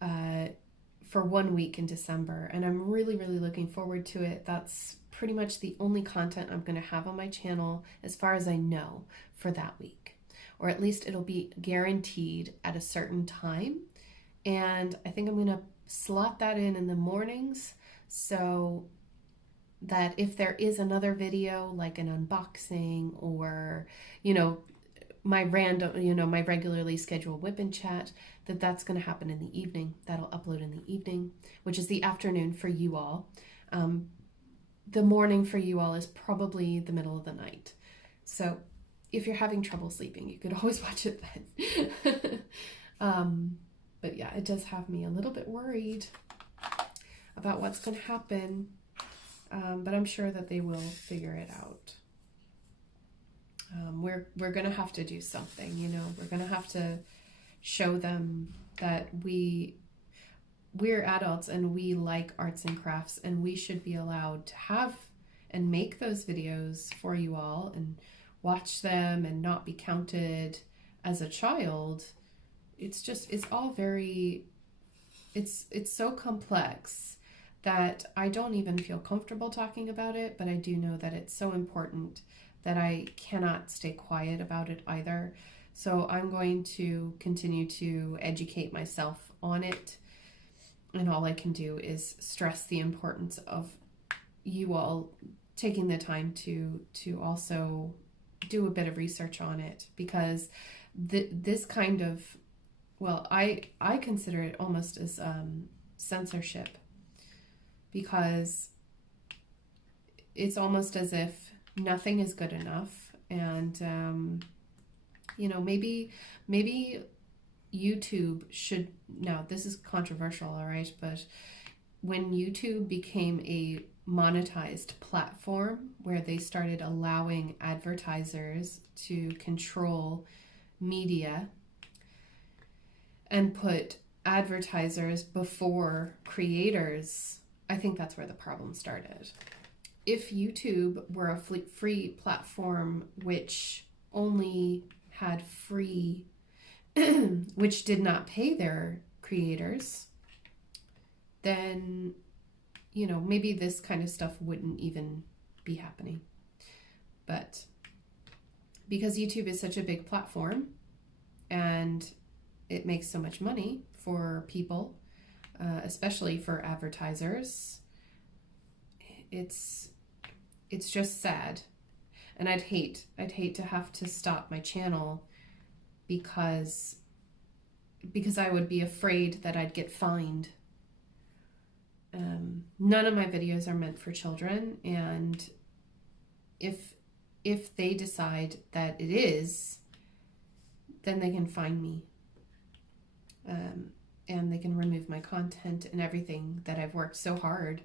for 1 week in December, and I'm really, really looking forward to it. That's pretty much the only content I'm going to have on my channel, as far as I know, for that week. Or at least it'll be guaranteed at a certain time. And I think I'm going to slot that in the mornings so that if there is another video, like an unboxing or, you know, my random, you know, my regularly scheduled Wipnchat, that's going to happen in the evening. That'll upload in the evening, which is the afternoon for you all. The morning for you all is probably the middle of the night. So if you're having trouble sleeping, you could always watch it then. But yeah, it does have me a little bit worried about what's going to happen. But I'm sure that they will figure it out. We're going to have to do something, you know. We're going to have to show them that we're adults and we like arts and crafts, and we should be allowed to have and make those videos for you all and watch them and not be counted as a child. It's all very, it's so complex that I don't even feel comfortable talking about it, but I do know that it's so important that I cannot stay quiet about it either. So I'm going to continue to educate myself on it, and all I can do is stress the importance of you all taking the time to also do a bit of research on it, because this kind of, well, I consider it almost as censorship, because it's almost as if nothing is good enough. And, you know, maybe YouTube should, now this is controversial, all right, but when YouTube became a monetized platform where they started allowing advertisers to control media and put advertisers before creators, I think that's where the problem started. If YouTube were a free platform which only had free, which did not pay their creators, then, you know, maybe this kind of stuff wouldn't even be happening. But because YouTube is such a big platform and it makes so much money for people, especially for advertisers. It's just sad. And I'd hate to have to stop my channel because I would be afraid that I'd get fined. None of my videos are meant for children, and if they decide that it is, then they can fine me. And they can remove my content and everything that I've worked so hard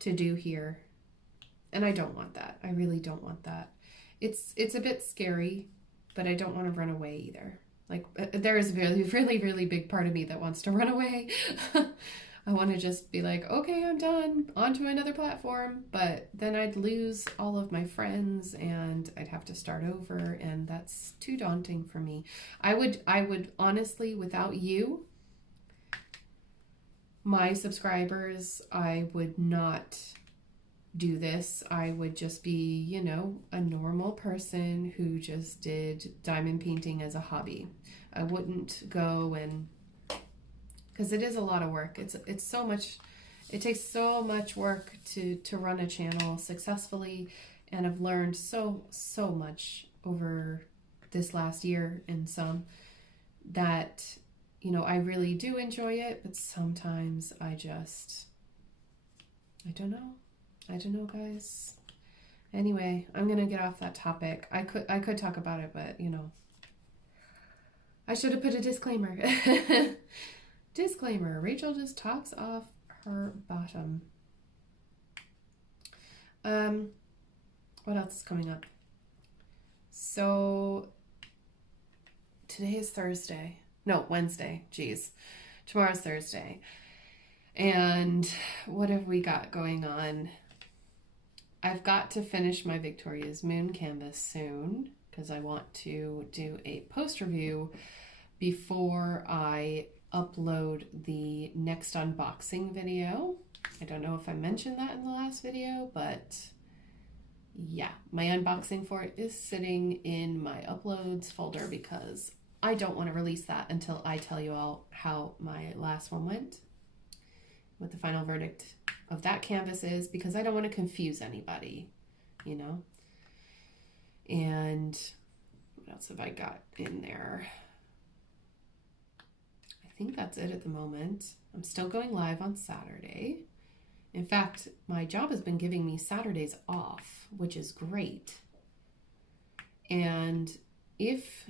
to do here. And I don't want that. I really don't want that. It's a bit scary, but I don't want to run away either. Like, there is a really, really, really big part of me that wants to run away. I want to just be like, okay, I'm done, on to another platform. But then I'd lose all of my friends and I'd have to start over, and that's too daunting for me. I would honestly, without you, my subscribers, I would not do this. I would just be, you know, a normal person who just did diamond painting as a hobby. I wouldn't go and, because it is a lot of work. It's so much, it takes so much work to run a channel successfully, and I've learned so much over this last year and some that, you know, I really do enjoy it, but sometimes I don't know, guys. Anyway, I'm gonna get off that topic. I could talk about it, but you know, I should have put a disclaimer. Disclaimer, Rachel just talks off her bottom. What else is coming up? So today is Thursday. No, Wednesday. Jeez. Tomorrow's Thursday. And what have we got going on? I've got to finish my Victoria's Moon canvas soon because I want to do a post review before I upload the next unboxing video. I don't know if I mentioned that in the last video, but yeah, my unboxing for it is sitting in my uploads folder because I don't want to release that until I tell you all how my last one went, what the final verdict of that canvas is, because I don't want to confuse anybody, you know. And what else have I got in there? I think that's it at the moment. I'm still going live on Saturday. In fact, my job has been giving me Saturdays off, which is great. And if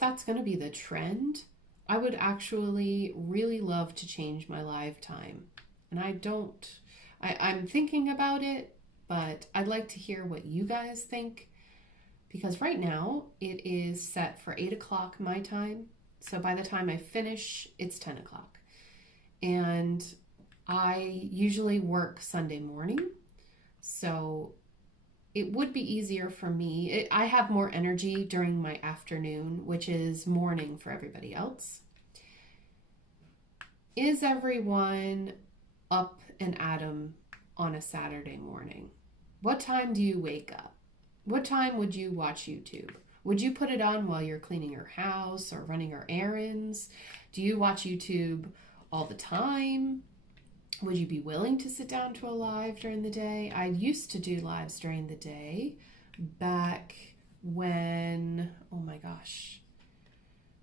that's going to be the trend, I would actually really love to change my live time. And I'm thinking about it, but I'd like to hear what you guys think, because right now it is set for 8 o'clock my time. So by the time I finish, it's 10 o'clock. And I usually work Sunday morning, so it would be easier for me. I have more energy during my afternoon, which is morning for everybody else. Is everyone up and at 'em on a Saturday morning? What time do you wake up? What time would you watch YouTube? Would you put it on while you're cleaning your house or running your errands? Do you watch YouTube all the time? Would you be willing to sit down to a live during the day? I used to do lives during the day back when, oh my gosh,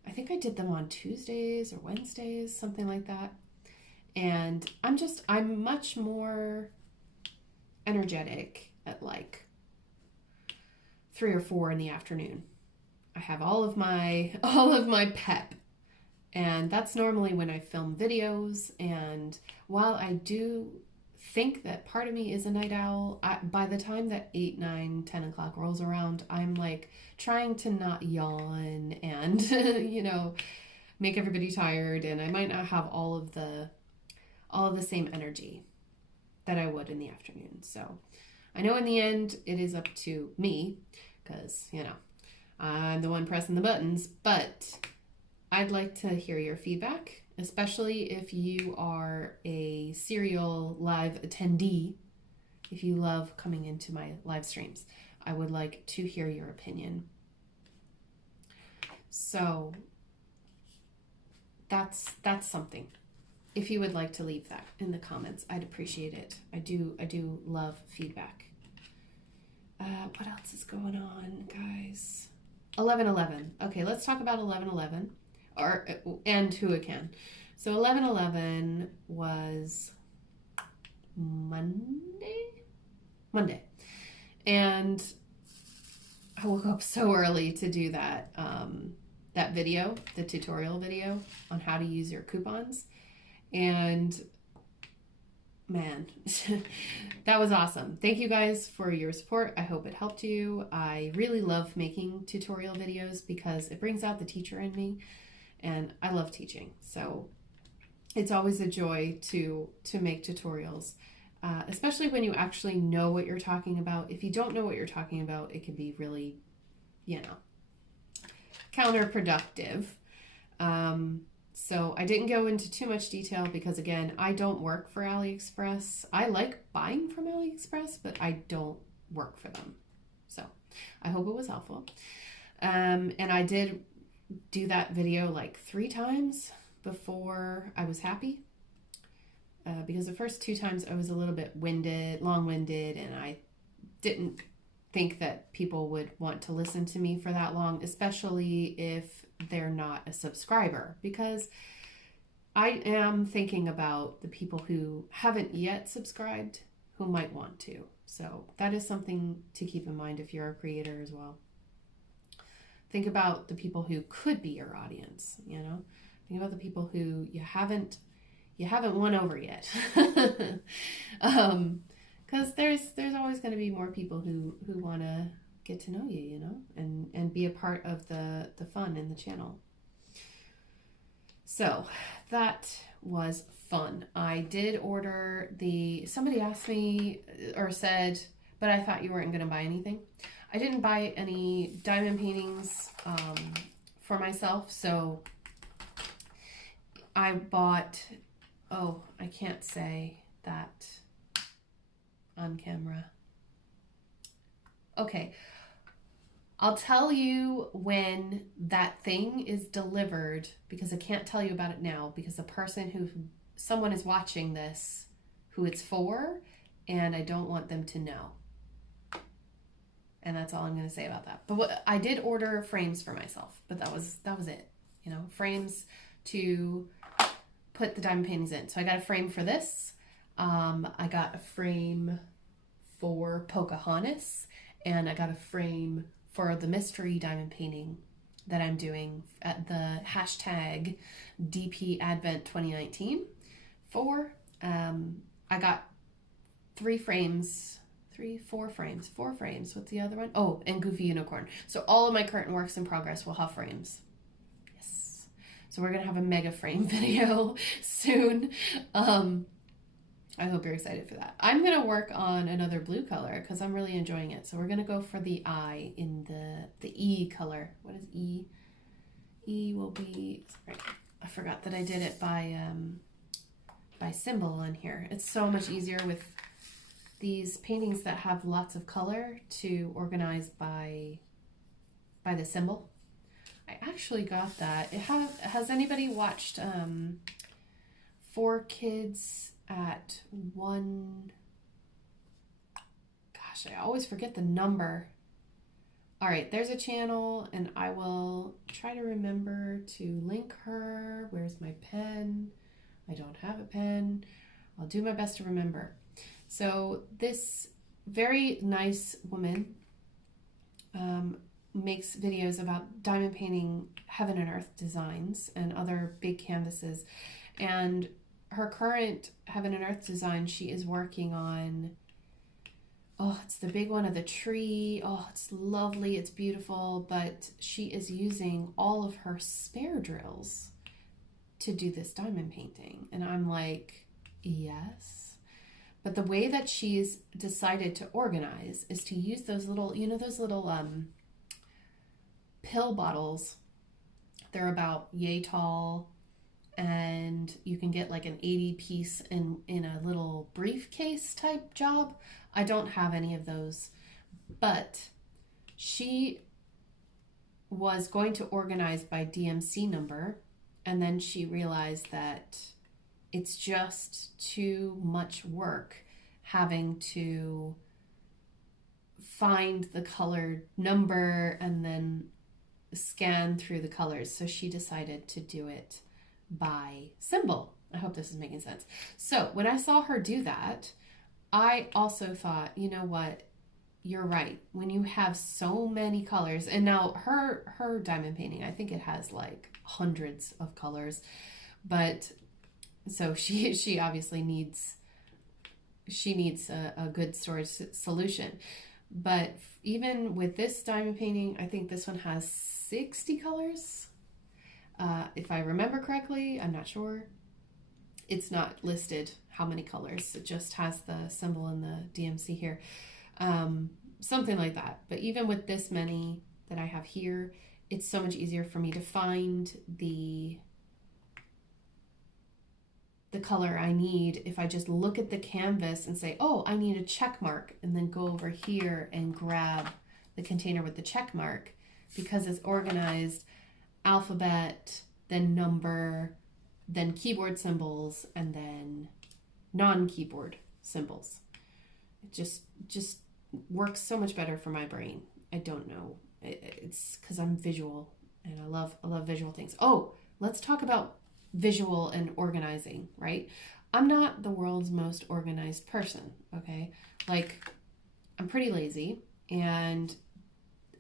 I think I did them on Tuesdays or Wednesdays, something like that. And I'm much more energetic at like 3 or 4 in the afternoon. I have all of my pep. And that's normally when I film videos. And while I do think that part of me is a night owl, by the time that 8, 9, 10 o'clock rolls around, I'm like trying to not yawn and, you know, make everybody tired. And I might not have all of the same energy that I would in the afternoon. So I know in the end it is up to me because, you know, I'm the one pressing the buttons, but I'd like to hear your feedback, especially if you are a serial live attendee. If you love coming into my live streams, I would like to hear your opinion. So that's something. if you would like to leave that in the comments, I'd appreciate it. I do love feedback. What else is going on, guys? 11/11. Okay, let's talk about 11/11, and who it can. So 11/11 was Monday, and I woke up so early to do that that video, the tutorial video on how to use your coupons, and man, that was awesome. Thank you guys for your support. I hope it helped you. I really love making tutorial videos because it brings out the teacher in me, and I love teaching. So it's always a joy to make tutorials, especially when you actually know what you're talking about. If you don't know what you're talking about, it can be really, counterproductive. So I didn't go into too much detail because, again, I don't work for AliExpress. I like buying from AliExpress, but I don't work for them. So I hope it was helpful. And I did do that video like 3 times before I was happy. Because the first 2 times I was a little bit long-winded, and I didn't think that people would want to listen to me for that long, especially if they're not a subscriber, because I am thinking about the people who haven't yet subscribed who might want to. So that is something to keep in mind if you're a creator as well. Think about the people who could be your audience, Think about the people who you haven't won over yet. Because there's always going to be more people who want to get to know you, and be a part of the fun in the channel. So that was fun. I did order somebody asked me or said, but I thought you weren't going to buy anything. I didn't buy any diamond paintings for myself, so I bought, I can't say that on camera. Okay, I'll tell you when that thing is delivered, because I can't tell you about it now because someone is watching this who it's for, and I don't want them to know. And that's all I'm going to say about that. But I did order frames for myself, but that was it. Frames to put the diamond paintings in. So I got a frame for this. I got a frame for Pocahontas, and I got a frame for the mystery diamond painting that I'm doing at the hashtag DP Advent 2019 for. I got 4 frames. What's the other one? Oh, and Goofy Unicorn. So all of my current works in progress will have frames. Yes. So we're going to have a mega frame video soon. I hope you're excited for that. I'm going to work on another blue color because I'm really enjoying it. So we're going to go for the I in the E color. What is E? E will be, sorry, I forgot that I did it by symbol on here. It's so much easier with these paintings that have lots of color to organize by the symbol. I actually got that. Has anybody watched 4 Kids at One? Gosh, I always forget the number. All right, there's a channel, and I will try to remember to link her. Where's my pen? I don't have a pen. I'll do my best to remember. So this very nice woman makes videos about diamond painting heaven and earth designs and other big canvases. And her current heaven and earth design, she is working on, it's the big one of the tree. It's lovely, it's beautiful, but she is using all of her spare drills to do this diamond painting. And I'm like, yes. But the way that she's decided to organize is to use those little, those little pill bottles. They're about yay tall, and you can get like an 80 piece in a little briefcase type job. I don't have any of those, but she was going to organize by DMC number, and then she realized that it's just too much work having to find the color number and then scan through the colors. So she decided to do it by symbol. I hope this is making sense. So when I saw her do that, I also thought, you know what? You're right. When you have so many colors, and now her diamond painting, I think it has like hundreds of colors, but so she obviously needs a good storage solution. But even with this diamond painting, I think this one has 60 colors. If I remember correctly, I'm not sure. It's not listed how many colors. It just has the symbol in the DMC here. Something like that. But even with this many that I have here, it's so much easier for me to find the color I need if I just look at the canvas and say, oh, I need a check mark, and then go over here and grab the container with the check mark, because it's organized alphabet, then number, then keyboard symbols, and then non-keyboard symbols. It just works so much better for my brain. I don't know. It's because I'm visual and I love visual things. Oh, let's talk about visual and organizing, right? I'm not the world's most organized person, okay? Like, I'm pretty lazy and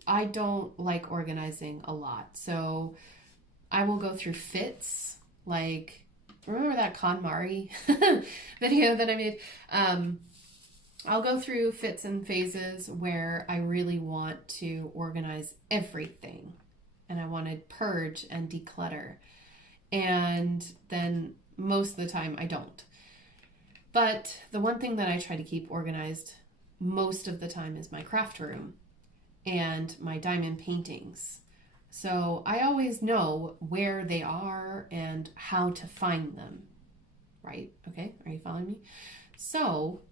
I don't like organizing a lot. So I will go through fits. Like, remember that KonMari video that I made? I'll go through fits and phases where I really want to organize everything and I want to purge and declutter. And then most of the time I don't. But the one thing that I try to keep organized most of the time is my craft room and my diamond paintings. So I always know where they are and how to find them, right? Okay, are you following me? So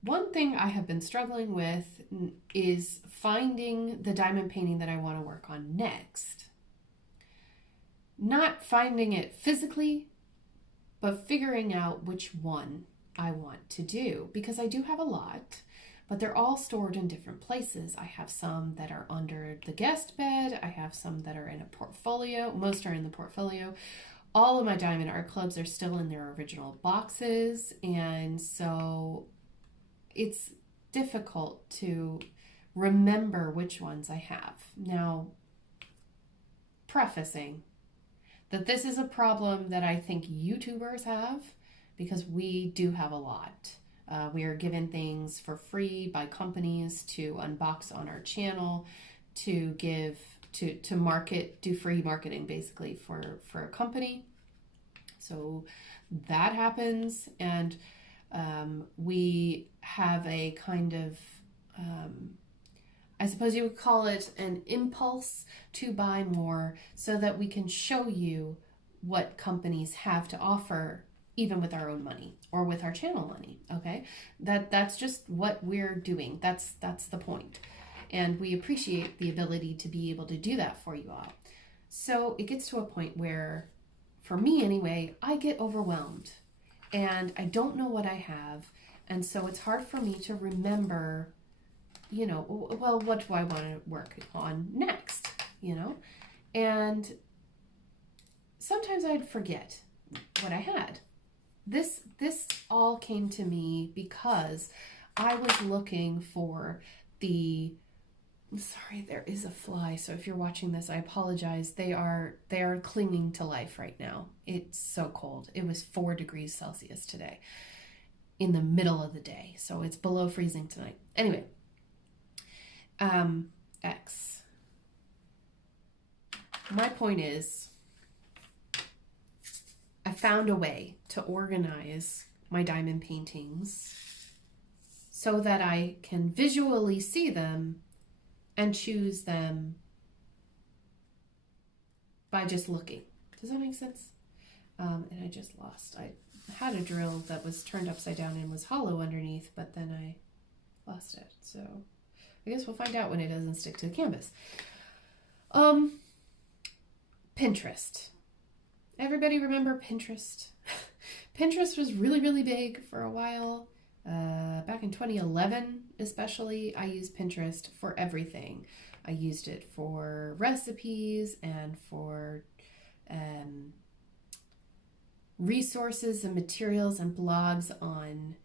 one thing I have been struggling with is finding the diamond painting that I want to work on next. Not finding it physically, but figuring out which one I want to do, because I do have a lot, but they're all stored in different places. I have some that are under the guest bed. I have some that are in a portfolio. Most are in the portfolio. All of my diamond art clubs are still in their original boxes, and so it's difficult to remember which ones I have. Now, prefacing that this is a problem that I think YouTubers have, because we do have a lot. We are given things for free by companies to unbox on our channel, to give, to market, do free marketing basically for a company. So that happens, and we have a kind of, I suppose you would call it an impulse to buy more so that we can show you what companies have to offer, even with our own money or with our channel money. Okay, that's just what we're doing. That's the point. And we appreciate the ability to be able to do that for you all. So it gets to a point where, for me anyway, I get overwhelmed and I don't know what I have. And so it's hard for me to remember, you know, well, what do I want to work on next, you know? And sometimes I'd forget what I had. This all came to me because I was looking for the, sorry, there is a fly. So if you're watching this, I apologize. They are clinging to life right now. It's so cold. It was 4 degrees Celsius today in the middle of the day. So it's below freezing tonight. Anyway, X. My point is, I found a way to organize my diamond paintings so that I can visually see them and choose them by just looking. Does that make sense? And I just lost. I had a drill that was turned upside down and was hollow underneath, but then I lost it. So I guess we'll find out when it doesn't stick to the canvas. Pinterest. Everybody remember Pinterest? Pinterest was really, really big for a while. Back in 2011, especially, I used Pinterest for everything. I used it for recipes and for um, resources and materials and blogs on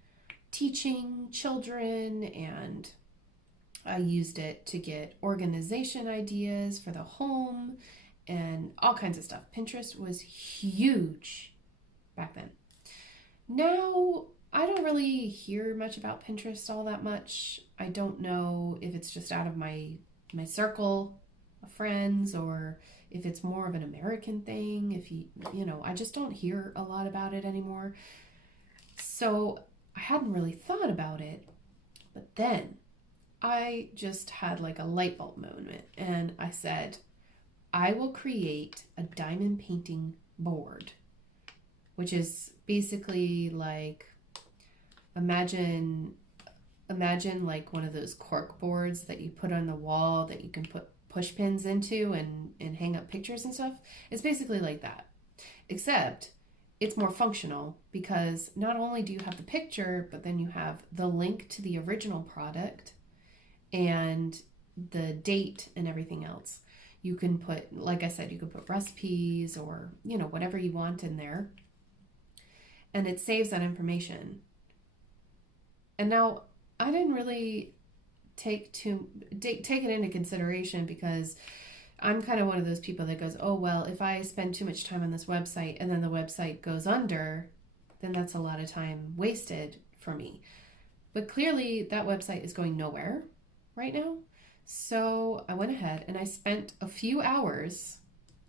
teaching children, and I used it to get organization ideas for the home and all kinds of stuff. Pinterest was huge back then. Now, I don't really hear much about Pinterest all that much. I don't know if it's just out of my circle of friends or if it's more of an American thing. If I just don't hear a lot about it anymore. So I hadn't really thought about it. But then I just had like a light bulb moment, and I said, I will create a diamond painting board, which is basically like, imagine like one of those cork boards that you put on the wall that you can put push pins into and hang up pictures and stuff. It's basically like that, except it's more functional because not only do you have the picture, but then you have the link to the original product and the date and everything else. You can put, like I said, you could put recipes or, whatever you want in there. And it saves that information. And now I didn't really take it into consideration because I'm kind of one of those people that goes, oh, well, if I spend too much time on this website and then the website goes under, then that's a lot of time wasted for me. But clearly that website is going nowhere right now. So I went ahead and I spent a few hours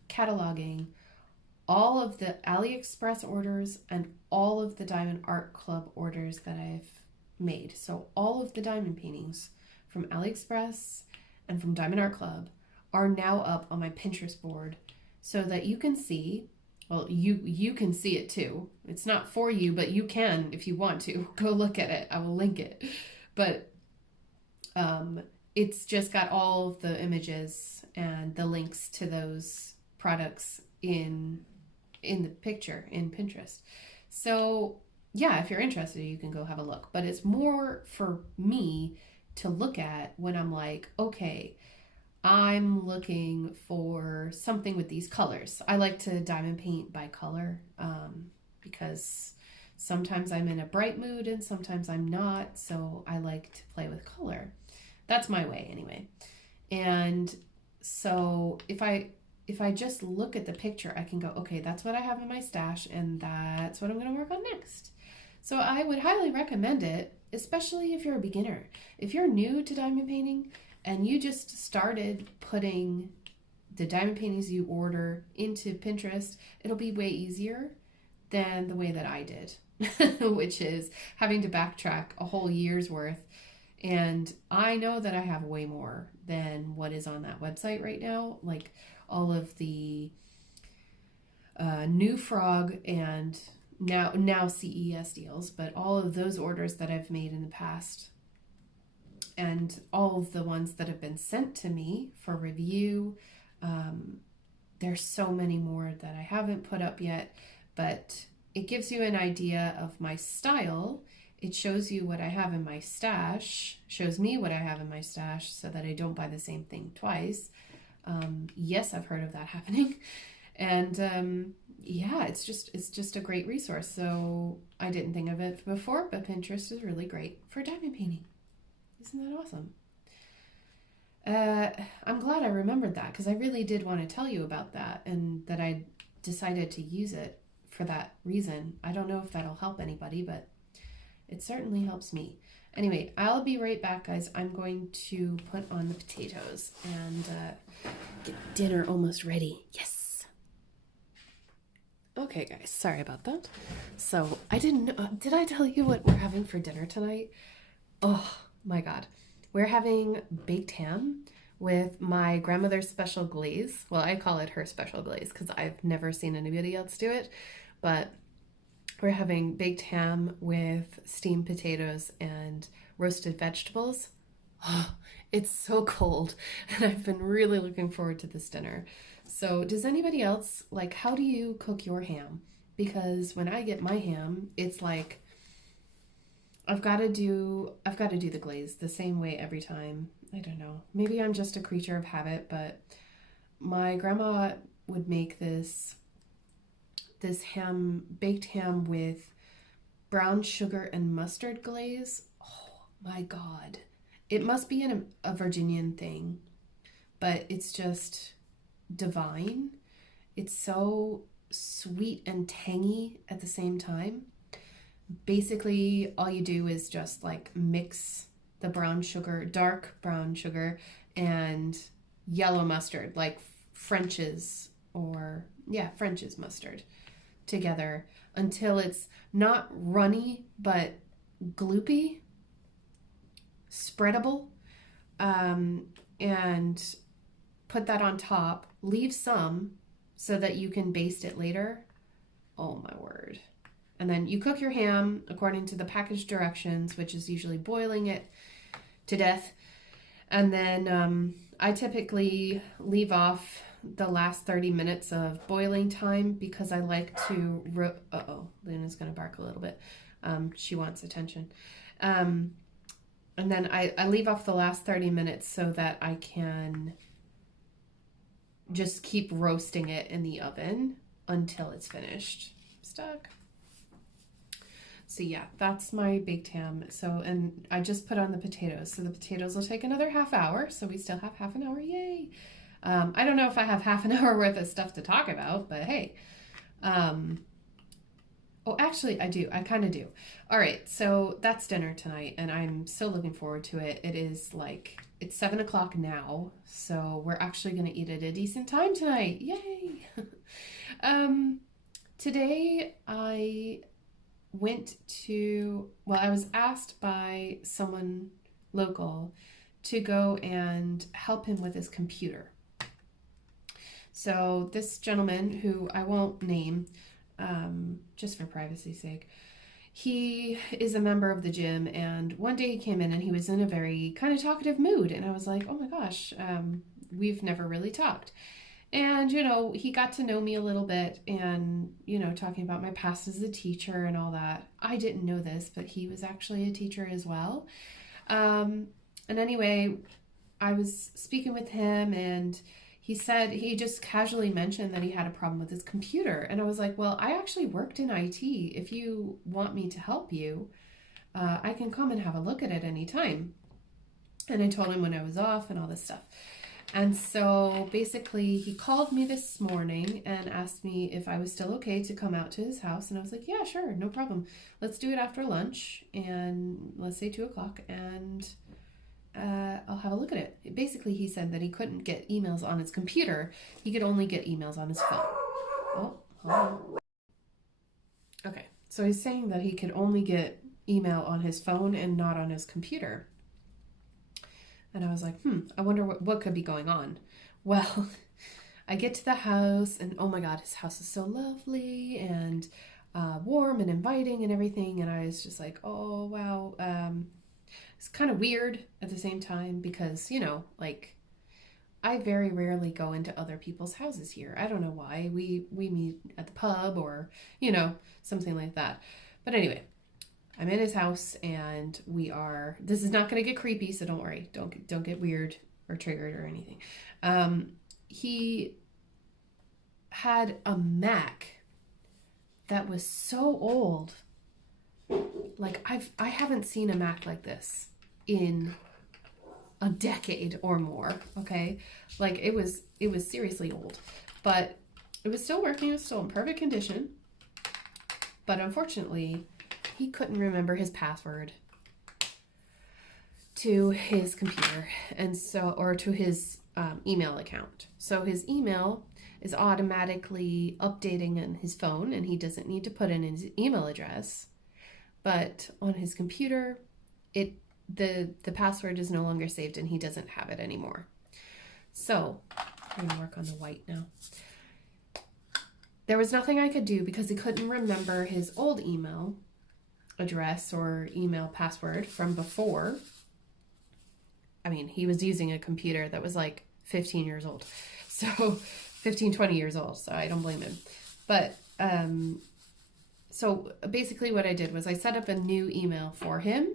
cataloging all of the AliExpress orders and all of the Diamond Art Club orders that I've made. So all of the diamond paintings from AliExpress and from Diamond Art Club are now up on my Pinterest board so that you can see, well, you can see it too. It's not for you, but you can, if you want to, go look at it. I will link it. But it's just got all of the images and the links to those products in the picture in Pinterest. So yeah, if you're interested, you can go have a look. But it's more for me to look at when I'm like, okay, I'm looking for something with these colors. I like to diamond paint by color because sometimes I'm in a bright mood and sometimes I'm not. So I like to play with color. That's my way anyway. And so if I just look at the picture, I can go, okay, that's what I have in my stash and that's what I'm going to work on next. So I would highly recommend it, especially if you're a beginner. If you're new to diamond painting and you just started putting the diamond paintings you order into Pinterest, it'll be way easier than the way that I did, which is having to backtrack a whole year's worth. And I know that I have way more than what is on that website right now, like all of the New Frog and now CES deals, but all of those orders that I've made in the past and all of the ones that have been sent to me for review. There's so many more that I haven't put up yet, but it gives you an idea of my style. It shows you what I have in my stash, shows me what I have in my stash so that I don't buy the same thing twice. Yes, I've heard of that happening. And yeah, it's just a great resource. So I didn't think of it before, but Pinterest is really great for diamond painting. Isn't that awesome? I'm glad I remembered that because I really did want to tell you about that and that I decided to use it for that reason. I don't know if that'll help anybody, but it certainly helps me. Anyway, I'll be right back, guys. I'm going to put on the potatoes and get dinner almost ready. Yes. Okay, guys, sorry about that. So I didn't know, did I tell you what we're having for dinner tonight? Oh my God. We're having baked ham with my grandmother's special glaze. Well, I call it her special glaze because I've never seen anybody else do it, but we're having baked ham with steamed potatoes and roasted vegetables. Oh, it's so cold, and I've been really looking forward to this dinner. So, does anybody else like how do you cook your ham? Because when I get my ham, it's like I've got to do the glaze the same way every time. I don't know. Maybe I'm just a creature of habit, but my grandma would make this ham, baked ham with brown sugar and mustard glaze. Oh my God. It must be a Virginian thing, but it's just divine. It's so sweet and tangy at the same time. Basically, all you do is just like mix the brown sugar, dark brown sugar, and yellow mustard, like French's or, yeah, French's mustard together until it's not runny but gloopy, spreadable, and put that on top. Leave some so that you can baste it later. Oh my word. And then you cook your ham according to the package directions, which is usually boiling it to death. And then I typically leave off the last 30 minutes of boiling time because I like to... Uh-oh, Luna's going to bark a little bit. She wants attention. And then I leave off the last 30 minutes so that I can just keep roasting it in the oven until it's finished. Stuck. So yeah, that's my baked ham. So, and I just put on the potatoes. So the potatoes will take another half hour. So we still have half an hour. Yay. I don't know if I have half an hour worth of stuff to talk about, but hey. Oh, actually I do. I kind of do. All right. So that's dinner tonight and I'm so looking forward to it. It is like, it's 7 o'clock now. So we're actually going to eat at a decent time tonight. Yay. Today I I was asked by someone local to go and help him with his computer. So this gentleman, who I won't name, just for privacy's sake, he is a member of the gym, and one day he came in and he was in a very kind of talkative mood, and I was like, oh my gosh, we've never really talked. And, he got to know me a little bit and, talking about my past as a teacher and all that. I didn't know this, but he was actually a teacher as well. And anyway, I was speaking with him and he said, he just casually mentioned that he had a problem with his computer. And I was like, well, I actually worked in IT. If you want me to help you, I can come and have a look at it anytime. And I told him when I was off and all this stuff. And so basically he called me this morning and asked me if I was still okay to come out to his house. And I was like, yeah, sure, no problem. Let's do it after lunch and let's say 2 o'clock and I'll have a look at it. Basically, he said that he couldn't get emails on his computer. He could only get emails on his phone. Oh, hold on. Okay, so he's saying that he could only get email on his phone and not on his computer. And I was like, I wonder what could be going on. Well, I get to the house and oh my God, his house is so lovely and warm and inviting and everything. And I was just like, oh, wow. It's kind of weird at the same time because, I very rarely go into other people's houses here. I don't know why. We meet at the pub or, something like that. But anyway, I'm in his house and this is not going to get creepy, so don't worry. Don't get weird or triggered or anything. He had a Mac that was so old. Like I haven't seen a Mac like this in a decade or more, okay? Like it was seriously old, but it was still working. It was still in perfect condition. But unfortunately, he couldn't remember his password to his computer or to his email account. So his email is automatically updating on his phone and he doesn't need to put in his email address. But on his computer, the password is no longer saved and he doesn't have it anymore. So I'm going to work on the white now. There was nothing I could do because he couldn't remember his old email address or email password from before. I mean, he was using a computer that was like 15 years old. So 15, 20 years old. So I don't blame him. But so basically what I did was I set up a new email for him.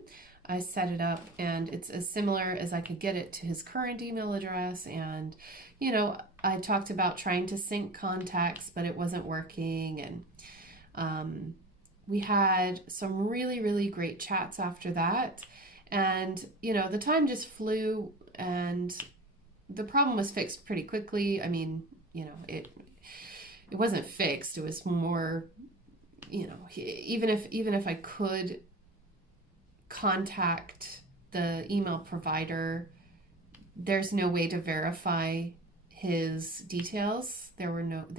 I set it up and it's as similar as I could get it to his current email address. And, you know, I talked about trying to sync contacts, but it wasn't working. And we had some really, really great chats after that. And, you know, the time just flew and the problem was fixed pretty quickly. I mean, you know, it wasn't fixed. It was more, you know, even if I could contact the email provider, there's no way to verify his details. There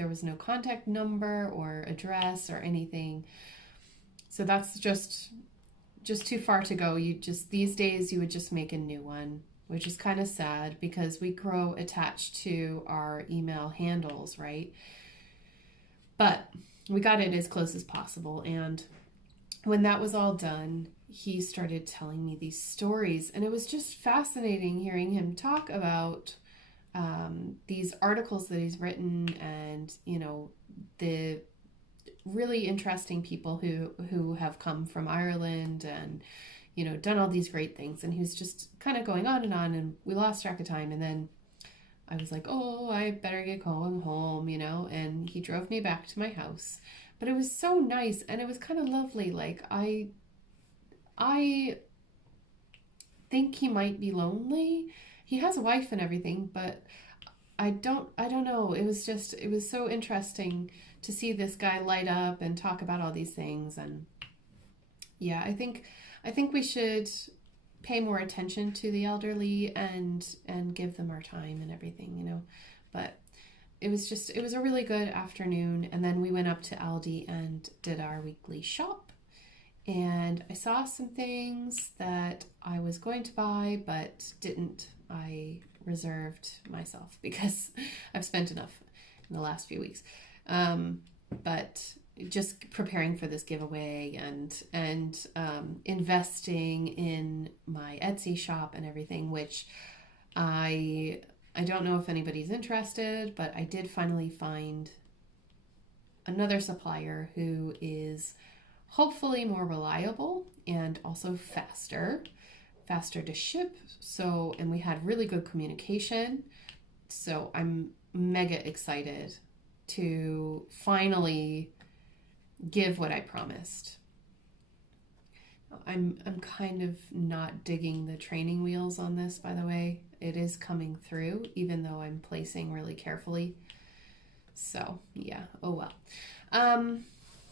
was no contact number or address or anything. So that's just too far to go. These days you would just make a new one, which is kind of sad because we grow attached to our email handles, right? But we got it as close as possible. And when that was all done, he started telling me these stories. And it was just fascinating hearing him talk about these articles that he's written and, you know, the really interesting people who have come from Ireland and, you know, done all these great things. And he was just kind of going on, and we lost track of time. And then I was like, oh, I better get going home, you know, and he drove me back to my house. But it was so nice and it was kind of lovely. Like I think he might be lonely. He has a wife and everything, but I don't know. It was so interesting to see this guy light up and talk about all these things. And yeah, I think we should pay more attention to the elderly and give them our time and everything, you know. But it was a really good afternoon. And then we went up to Aldi and did our weekly shop. And I saw some things that I was going to buy, but didn't. I reserved myself because I've spent enough in the last few weeks. But just preparing for this giveaway and investing in my Etsy shop and everything, which I don't know if anybody's interested, but I did finally find another supplier who is hopefully more reliable and also faster to ship. So, and we had really good communication. So I'm mega excited to finally give what I promised. I'm kind of not digging the training wheels on this, by the way. It is coming through, even though I'm placing really carefully. So yeah, oh well.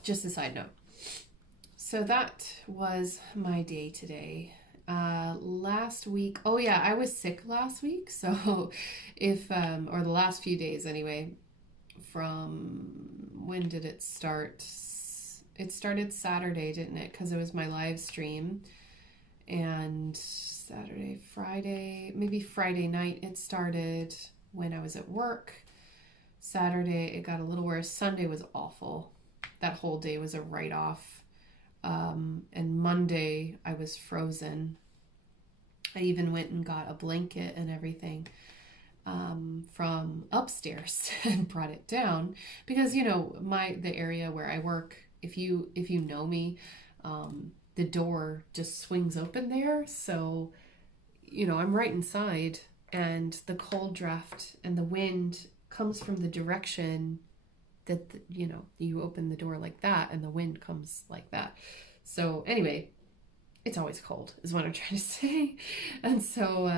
Just a side note. So that was my day today. Last week, oh yeah, I was sick last week. So if, or the last few days anyway, from when did it start? It started Saturday, didn't it? Because it was my live stream. And Saturday, Friday, maybe Friday night it started when I was at work. Saturday it got a little worse. Sunday was awful. That whole day was a write-off. And Monday I was frozen. I even went and got a blanket and everything from upstairs and brought it down because, you know, the area where I work, if you know me, the door just swings open there. So, you know, I'm right inside and the cold draft and the wind comes from the direction that, you know, you open the door like that and the wind comes like that. So anyway, it's always cold is what I'm trying to say. And so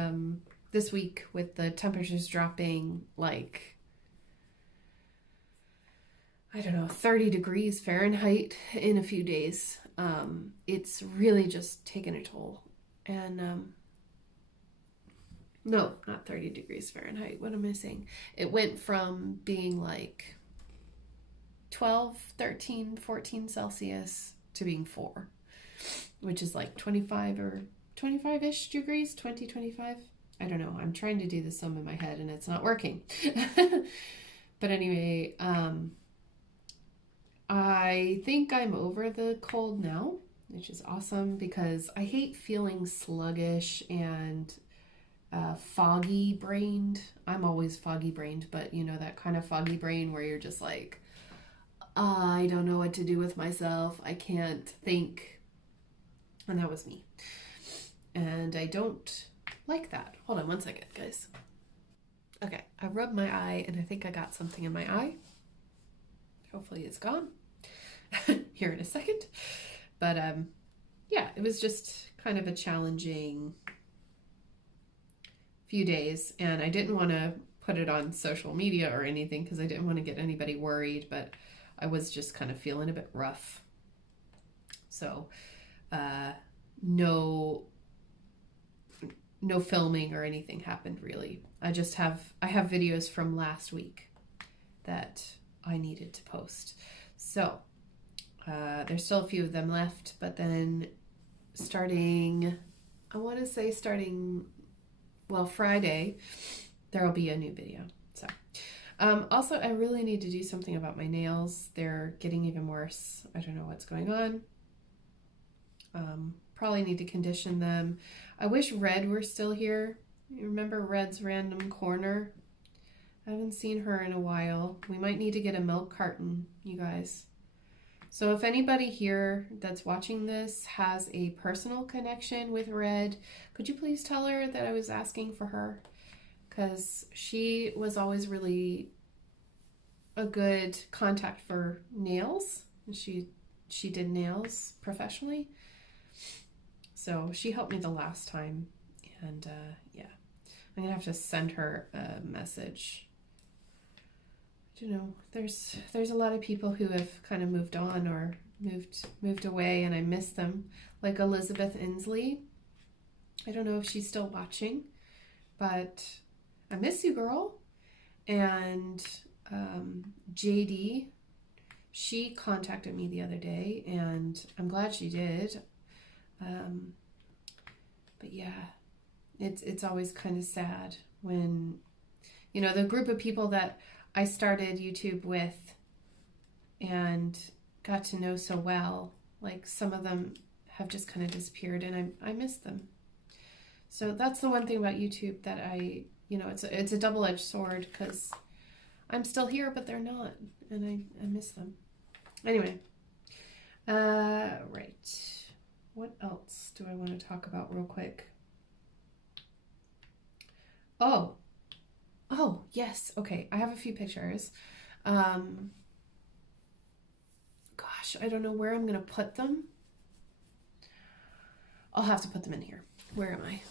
this week with the temperatures dropping like, I don't know, 30 degrees Fahrenheit in a few days, it's really just taken a toll. And no, not 30 degrees Fahrenheit. What am I saying? It went from being like 12, 13, 14 Celsius to being 4, which is like 25 or 25-ish degrees, 20, 25. I don't know. I'm trying to do the sum in my head and it's not working. But anyway, I think I'm over the cold now, which is awesome because I hate feeling sluggish and foggy brained. I'm always foggy brained, but you know, that kind of foggy brain where you're just like, I don't know what to do with myself. I can't think. And that was me. And I don't like that. Hold on one second, guys. Okay, I rubbed my eye and I think I got something in my eye. Hopefully it's gone here in a second. But yeah, it was just kind of a challenging few days, and I didn't want to put it on social media or anything because I didn't want to get anybody worried, but I was just kind of feeling a bit rough. So no filming or anything happened really. I have videos from last week that I needed to post. So there's still a few of them left, but then starting Friday, there'll be a new video. So also, I really need to do something about my nails. They're getting even worse. I don't know what's going on. Probably need to condition them. I wish Red were still here. You remember Red's Random Corner? I haven't seen her in a while. We might need to get a milk carton, you guys. So if anybody here that's watching this has a personal connection with Red, could you please tell her that I was asking for her? Because she was always really a good contact for nails. She did nails professionally. So she helped me the last time. And yeah, I'm going to have to send her a message. You know, there's a lot of people who have kind of moved on or moved away, and I miss them, like Elizabeth Inslee. I don't know if she's still watching, but I miss you, girl. And JD, she contacted me the other day, and I'm glad she did. But yeah, it's always kind of sad when, you know, the group of people that I started YouTube with and got to know so well, like some of them have just kind of disappeared, and I miss them. So that's the one thing about YouTube that it's a double-edged sword, because I'm still here, but they're not, and I miss them. Anyway, right. What else do I want to talk about real quick? Oh, yes. Okay, I have a few pictures. Gosh, I don't know where I'm going to put them. I'll have to put them in here. Where am I?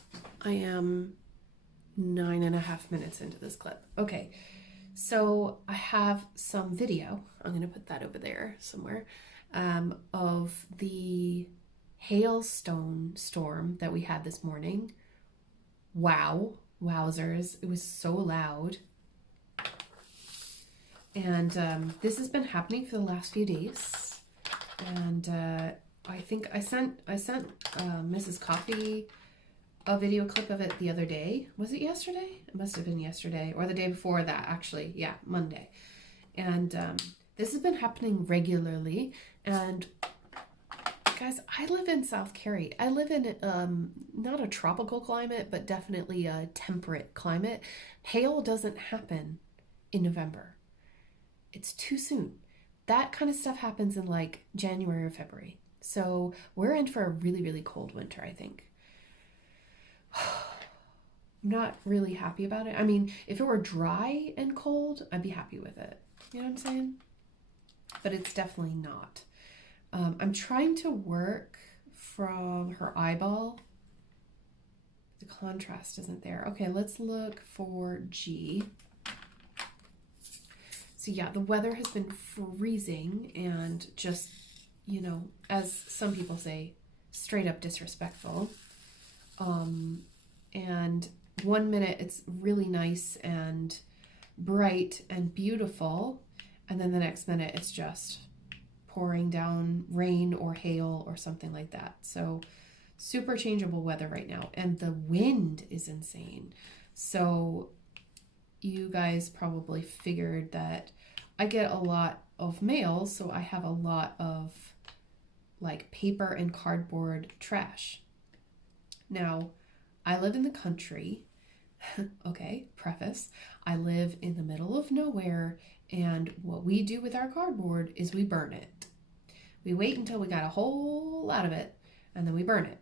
I am 9.5 minutes into this clip. Okay, so I have some video. I'm going to put that over there somewhere, of the hailstone storm that we had this morning. Wow. Wowzers, it was so loud. And this has been happening for the last few days. And I think I sent Mrs. Coffee a video clip of it the other day. Was it yesterday? It must have been yesterday, or the day before that, actually. Yeah, Monday. And this has been happening regularly. And guys, I live in South Cary. I live in not a tropical climate, but definitely a temperate climate. Hail doesn't happen in November. It's too soon. That kind of stuff happens in like January or February. So we're in for a really, really cold winter, I think. I'm not really happy about it. I mean, if it were dry and cold, I'd be happy with it. You know what I'm saying? But it's definitely not. I'm trying to work from her eyeball. The contrast isn't there. Okay, let's look for G. So yeah, the weather has been freezing and just, you know, as some people say, straight up disrespectful. And 1 minute it's really nice and bright and beautiful, and then the next minute it's just pouring down rain or hail or something like that. So super changeable weather right now, and the wind is insane. So you guys probably figured that I get a lot of mail, so I have a lot of like paper and cardboard trash. Now, I live in the country, Okay, preface. I live in the middle of nowhere, and what we do with our cardboard is we burn it. We wait until we got a whole lot of it, and then we burn it.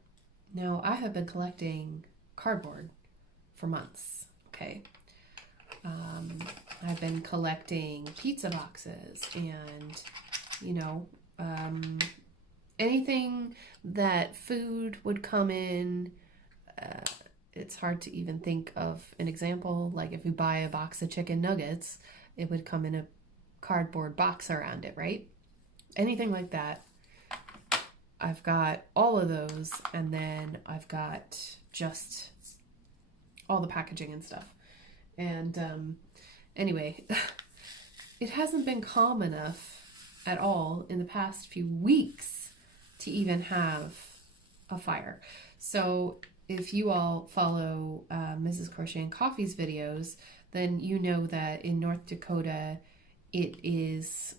Now, I have been collecting cardboard for months, okay? I've been collecting pizza boxes and, you know, anything that food would come in. It's hard to even think of an example. Like if you buy a box of chicken nuggets, it would come in a cardboard box around it, right? Anything like that. I've got all of those, and then I've got just all the packaging and stuff. And anyway, it hasn't been calm enough at all in the past few weeks to even have a fire. So if you all follow Mrs. Crochet and Coffee's videos, then you know that in North Dakota, it is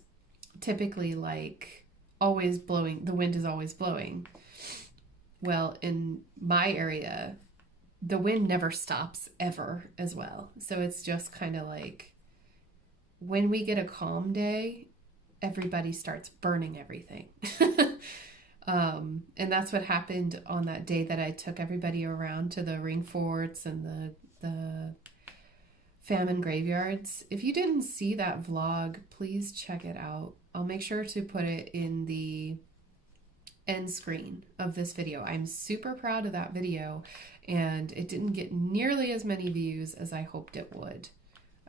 typically like always blowing, the wind is always blowing. Well, in my area, the wind never stops ever as well. So it's just kind of like when we get a calm day, everybody starts burning everything. And that's what happened on that day that I took everybody around to the ring forts and the famine graveyards. If you didn't see that vlog, please check it out. I'll make sure to put it in the end screen of this video. I'm super proud of that video, and it didn't get nearly as many views as I hoped it would.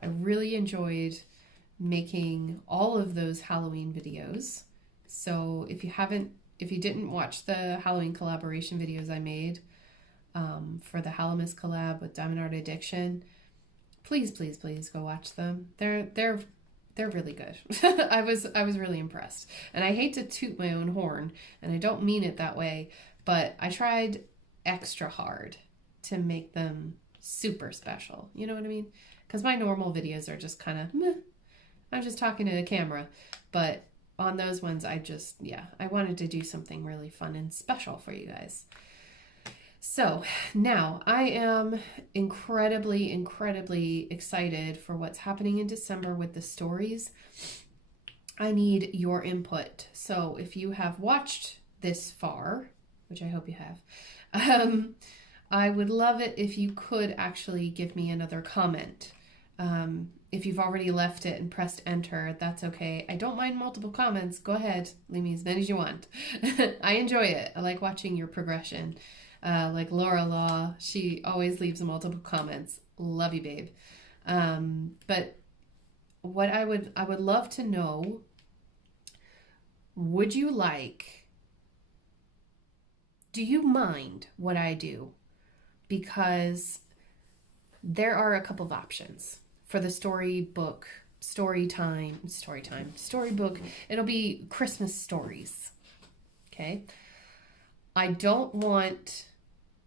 I really enjoyed making all of those Halloween videos. So if you didn't watch the Halloween collaboration videos I made for the Halloween collab with Diamond Art Addiction, please go watch them. They're really good. I was really impressed. And I hate to toot my own horn, and I don't mean it that way, but I tried extra hard to make them super special. You know what I mean? Because my normal videos are just kind of meh. I'm just talking to the camera. But on those ones, I wanted to do something really fun and special for you guys. So now I am incredibly excited for what's happening in December with the stories. I need your input. So if you have watched this far, which I hope you have, I would love it if you could actually give me another comment. If you've already left it and pressed enter, that's okay. I don't mind multiple comments. Go ahead. Leave me as many as you want. I enjoy it. I like watching your progression. Like Laura Law, she always leaves multiple comments. Love you, babe. But what I would love to know, do you mind what I do? Because there are a couple of options for the storybook. It'll be Christmas stories. Okay. I don't want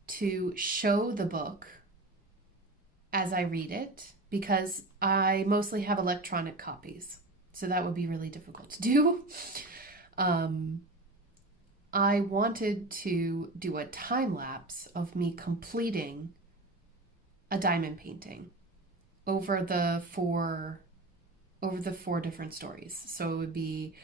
to show the book as I read it because I mostly have electronic copies. So that would be really difficult to do. I wanted to do a time lapse of me completing a diamond painting over the four different stories. So it would be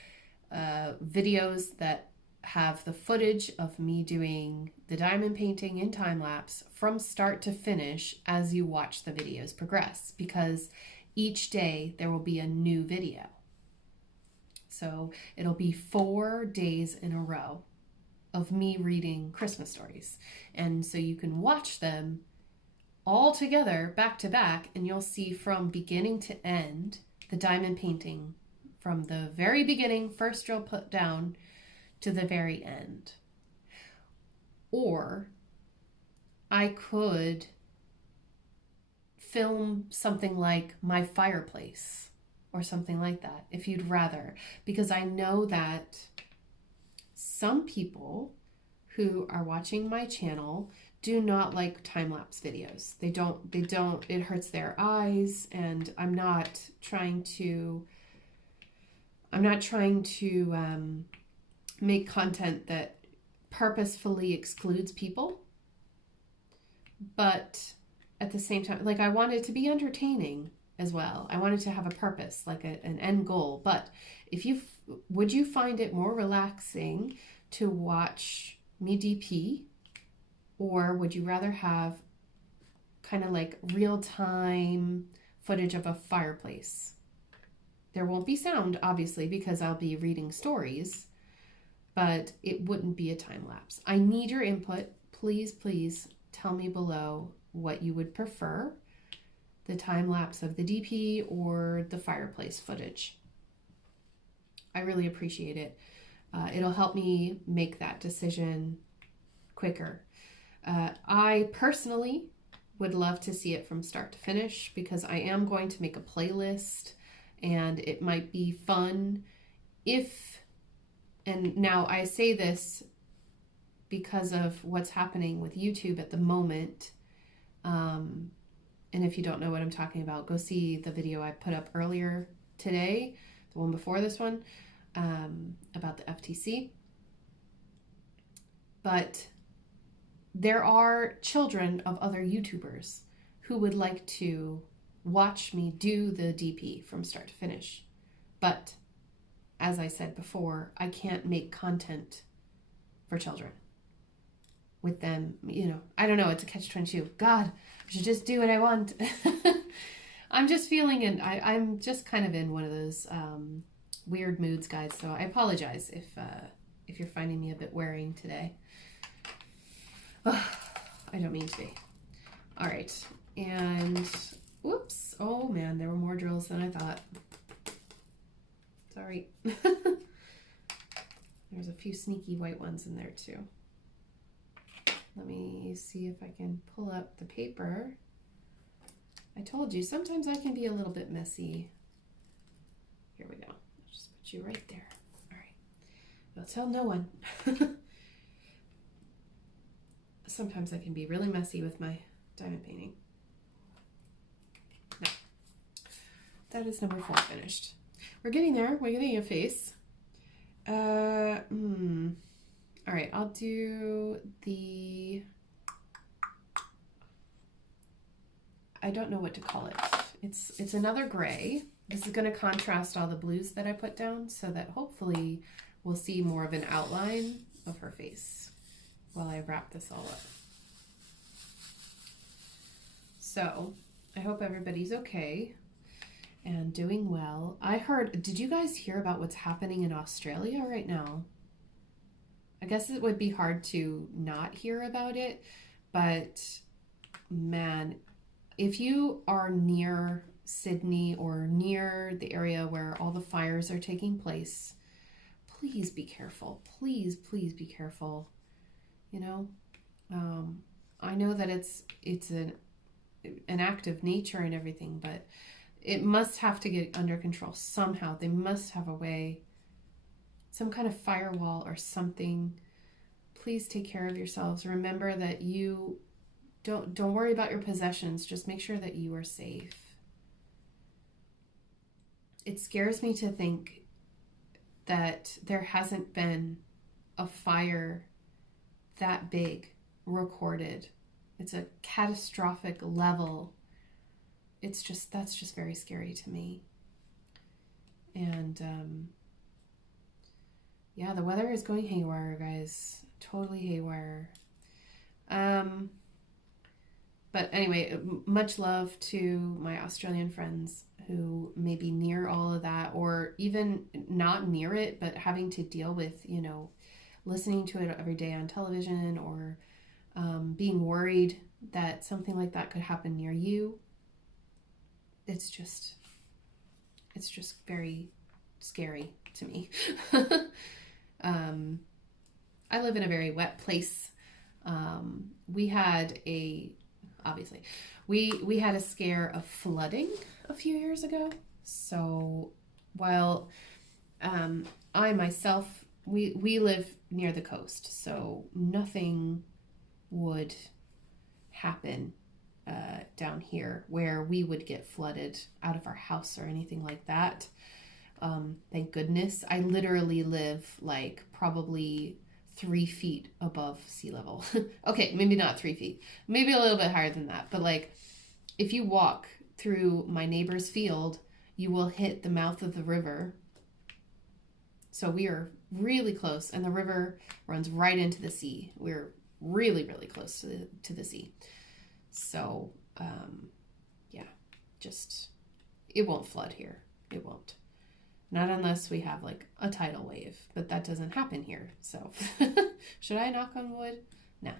videos that have the footage of me doing the diamond painting in time lapse from start to finish as you watch the videos progress, because each day there will be a new video. So it'll be 4 days in a row of me reading Christmas stories. And so you can watch them all together back to back, and you'll see from beginning to end the diamond painting from the very beginning, first drill put down, to the very end. Or I could film something like my fireplace or something like that if you'd rather, because I know that some people who are watching my channel do not like time-lapse videos. They don't, it hurts their eyes, and I'm not trying to make content that purposefully excludes people. But at the same time, like I wanted to be entertaining as well. I wanted to have a purpose, like an end goal. But would you find it more relaxing to watch me DP, or would you rather have kind of like real time footage of a fireplace? There won't be sound, obviously, because I'll be reading stories, but it wouldn't be a time lapse. I need your input. Please, please tell me below what you would prefer, the time lapse of the DP or the fireplace footage. I really appreciate it. It'll help me make that decision quicker. I personally would love to see it from start to finish, because I am going to make a playlist, and it might be fun if, and now I say this because of what's happening with YouTube at the moment. And if you don't know what I'm talking about, go see the video I put up earlier today, the one before this one, about the FTC. But there are children of other YouTubers who would like to watch me do the DP from start to finish. But as I said before, I can't make content for children with them. You know, I don't know, it's a catch-22. God, I should just do what I want. I'm just feeling, and I'm just kind of in one of those weird moods, guys. So I apologize if you're finding me a bit wearing today. I don't mean to be. All right, and whoops. Oh man, there were more drills than I thought. Sorry. There's a few sneaky white ones in there too. Let me see if I can pull up the paper. I told you, sometimes I can be a little bit messy. Here we go. I'll just put you right there. All right. I'll tell no one. Sometimes I can be really messy with my diamond painting. Now, that is number 4 finished. We're getting there. We're getting a face. All right, I'll do the, I don't know what to call it. It's another gray. This is going to contrast all the blues that I put down, so that hopefully we'll see more of an outline of her face while I wrap this all up. So I hope everybody's okay and doing well. I heard, did you guys hear about what's happening in Australia right now? I guess it would be hard to not hear about it, but man, if you are near Sydney or near the area where all the fires are taking place, please be careful. Please, please be careful. You know, I know that it's an act of nature and everything, but it must have to get under control somehow. They must have a way, some kind of firewall or something. Please take care of yourselves. Remember that you don't worry about your possessions. Just make sure that you are safe. It scares me to think that there hasn't been a fire that big recorded. It's a catastrophic level. It's just, that's just very scary to me. And yeah, the weather is going haywire, guys. Totally haywire. But anyway, much love to my Australian friends who may be near all of that, or even not near it, but having to deal with, you know, listening to it every day on television, or being worried that something like that could happen near you. It's just very scary to me. I live in a very wet place. We had obviously we had a scare of flooding a few years ago. So while I myself, we live near the coast, so nothing would happen down here where we would get flooded out of our house or anything like that. Thank goodness. I literally live like probably 3 feet above sea level. Okay, maybe not 3 feet, maybe a little bit higher than that. But like, if you walk through my neighbor's field, you will hit the mouth of the river. So we are really close, and the river runs right into the sea. We're really, really close to the sea. So, yeah, just, it won't flood here. It won't. Not unless we have like a tidal wave, but that doesn't happen here. So should I knock on wood? Nah,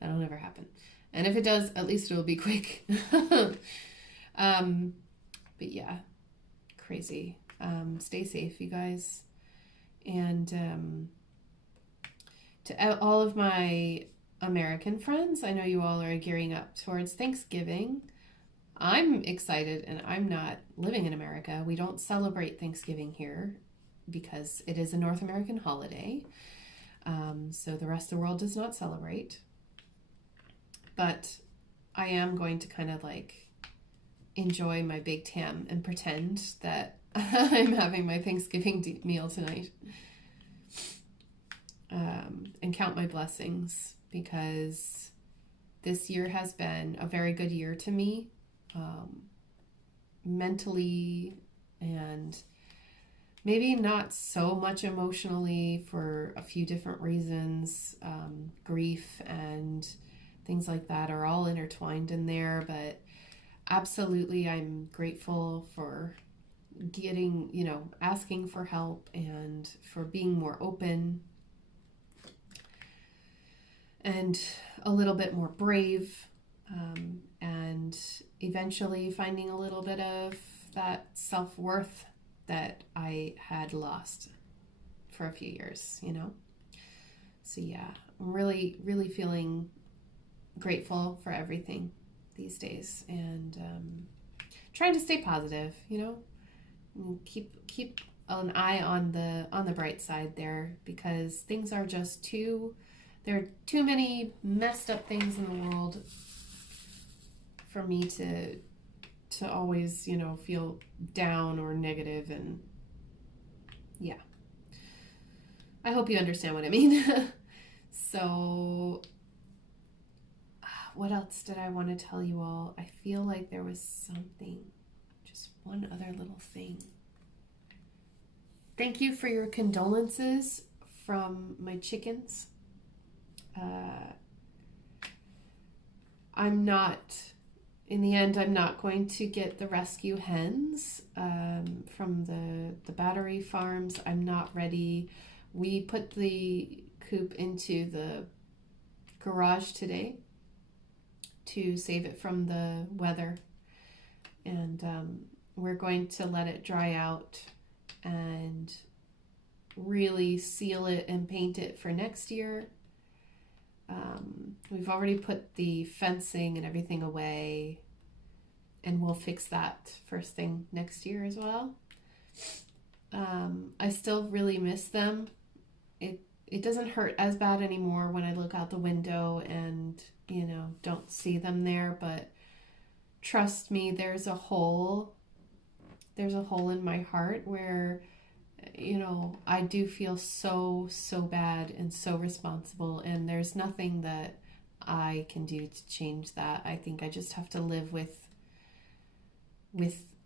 that'll never happen. And if it does, at least it'll be quick. But yeah, crazy. Stay safe, you guys. And to all of my American friends, I know you all are gearing up towards Thanksgiving. I'm excited, and I'm not living in America. We don't celebrate Thanksgiving here because it is a North American holiday. So the rest of the world does not celebrate. But I am going to kind of like enjoy my Big Tam and pretend that I'm having my Thanksgiving meal tonight. And count my blessings, because this year has been a very good year to me. Mentally, and maybe not so much emotionally for a few different reasons. Grief and things like that are all intertwined in there, but absolutely I'm grateful for getting, asking for help and for being more open and a little bit more brave. And eventually finding a little bit of that self-worth that I had lost for a few years, So yeah, I'm really, really feeling grateful for everything these days, and trying to stay positive, and keep an eye on the bright side there, because things are just there are too many messed up things in the world for me to always, feel down or negative. And yeah, I hope you understand what I mean. So what else did I want to tell you all? I feel like there was something, just one other little thing. Thank you for your condolences from my chickens. In the end, I'm not going to get the rescue hens from the battery farms. I'm not ready. We put the coop into the garage today to save it from the weather. And we're going to let it dry out and really seal it and paint it for next year. We've already put the fencing and everything away, and we'll fix that first thing next year as well. I still really miss them. It doesn't hurt as bad anymore when I look out the window and, don't see them there, but trust me, there's a hole in my heart where, I do feel so bad and so responsible, and there's nothing that I can do to change that. I think I just have to live with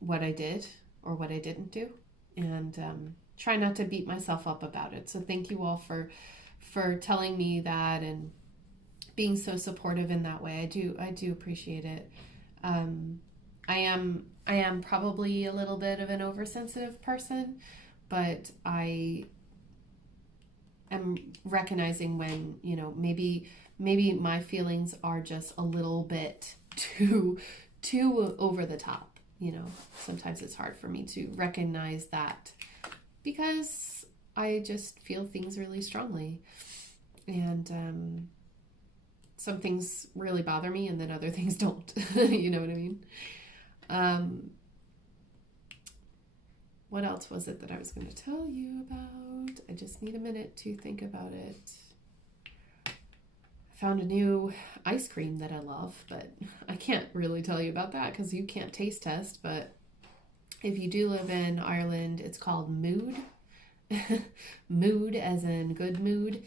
what I did or what I didn't do, and try not to beat myself up about it. So thank you all for telling me that and being so supportive in that way. I do appreciate it. I am probably a little bit of an oversensitive person, but I am recognizing when, maybe my feelings are just a little bit too over the top. Sometimes it's hard for me to recognize that because I just feel things really strongly, and some things really bother me and then other things don't. You know what I mean? What else was it that I was going to tell you about? I just need a minute to think about it. I found a new ice cream that I love, but I can't really tell you about that because you can't taste test. But if you do live in Ireland, it's called Mood. Mood as in good mood.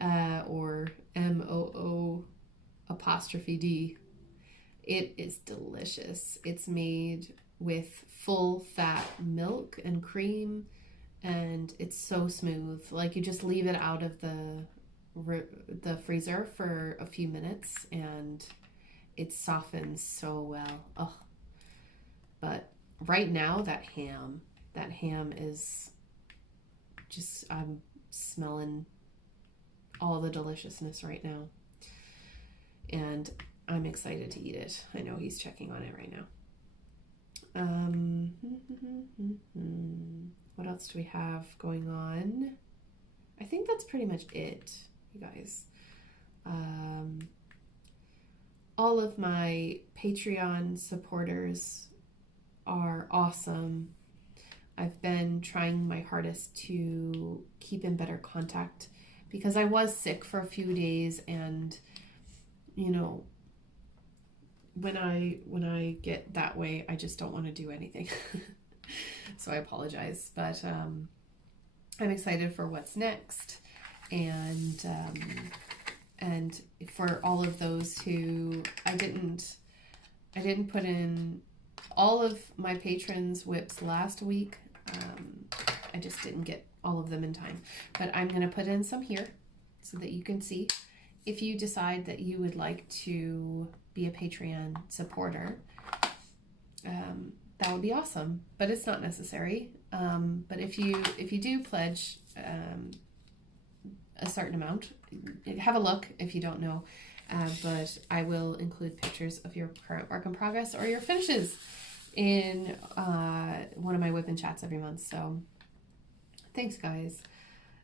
or MOO apostrophe D. It is delicious. It's made with full fat milk and cream, and it's so smooth. Like, you just leave it out of the freezer for a few minutes and it softens so well. Oh, but right now that ham is just, I'm smelling all the deliciousness right now, and I'm excited to eat it. I know he's checking on it right now. What else do we have going on? I think that's pretty much it, you guys. All of my Patreon supporters are awesome. I've been trying my hardest to keep in better contact because I was sick for a few days, and you know, when I get that way, I just don't want to do anything. So I apologize, but I'm excited for what's next, and for all of those who I didn't put in all of my patrons' whips last week. I just didn't get all of them in time, but I'm going to put in some here so that you can see. If you decide that you would like to be a Patreon supporter, that would be awesome, but it's not necessary. But if you do pledge a certain amount, have a look if you don't know, but I will include pictures of your current work in progress or your finishes in one of my Wipnchats every month. So thanks, guys,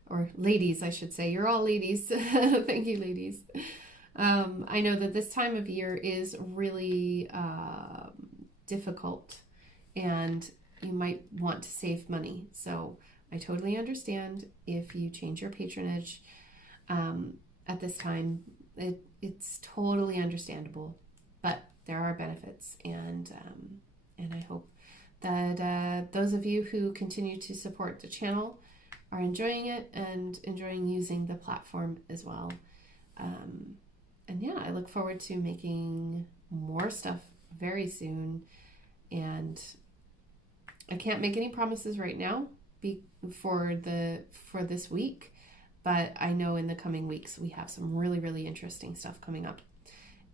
or ladies, I should say. You're all ladies. Thank you, ladies. I know that this time of year is really difficult, and you might want to save money. So I totally understand if you change your patronage at this time. It's totally understandable, but there are benefits, and I hope that those of you who continue to support the channel are enjoying it and enjoying using the platform as well. And yeah, I look forward to making more stuff very soon, and I can't make any promises right now for this week, but I know in the coming weeks we have some really, really interesting stuff coming up.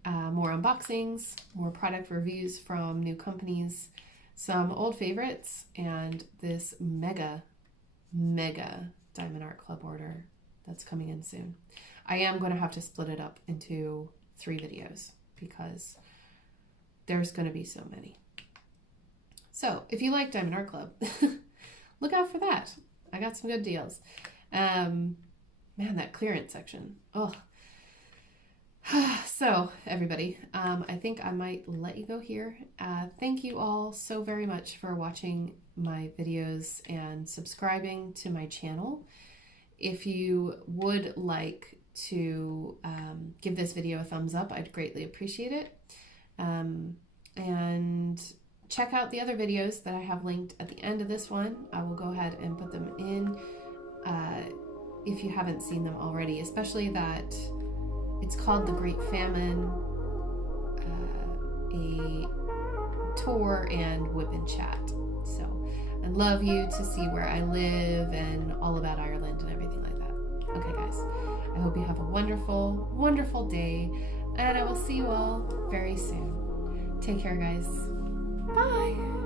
More unboxings, more product reviews from new companies, some old favorites, and this mega Diamond Art Club order that's coming in soon. I am going to have to split it up into 3 videos because there's going to be so many. So if you like Diamond Art Club, look out for that. I got some good deals. Man, that clearance section. Oh. So everybody, I think I might let you go here. Thank you all so very much for watching my videos and subscribing to my channel. If you would like to give this video a thumbs up, I'd greatly appreciate it. And check out the other videos that I have linked at the end of this one. I will go ahead and put them in if you haven't seen them already, especially that it's called The Great Famine, a tour and Wipnchat. So I'd love you to see where I live and all about Ireland and everything like that. Okay, guys, I hope you have a wonderful, wonderful day, and I will see you all very soon. Take care, guys. Bye.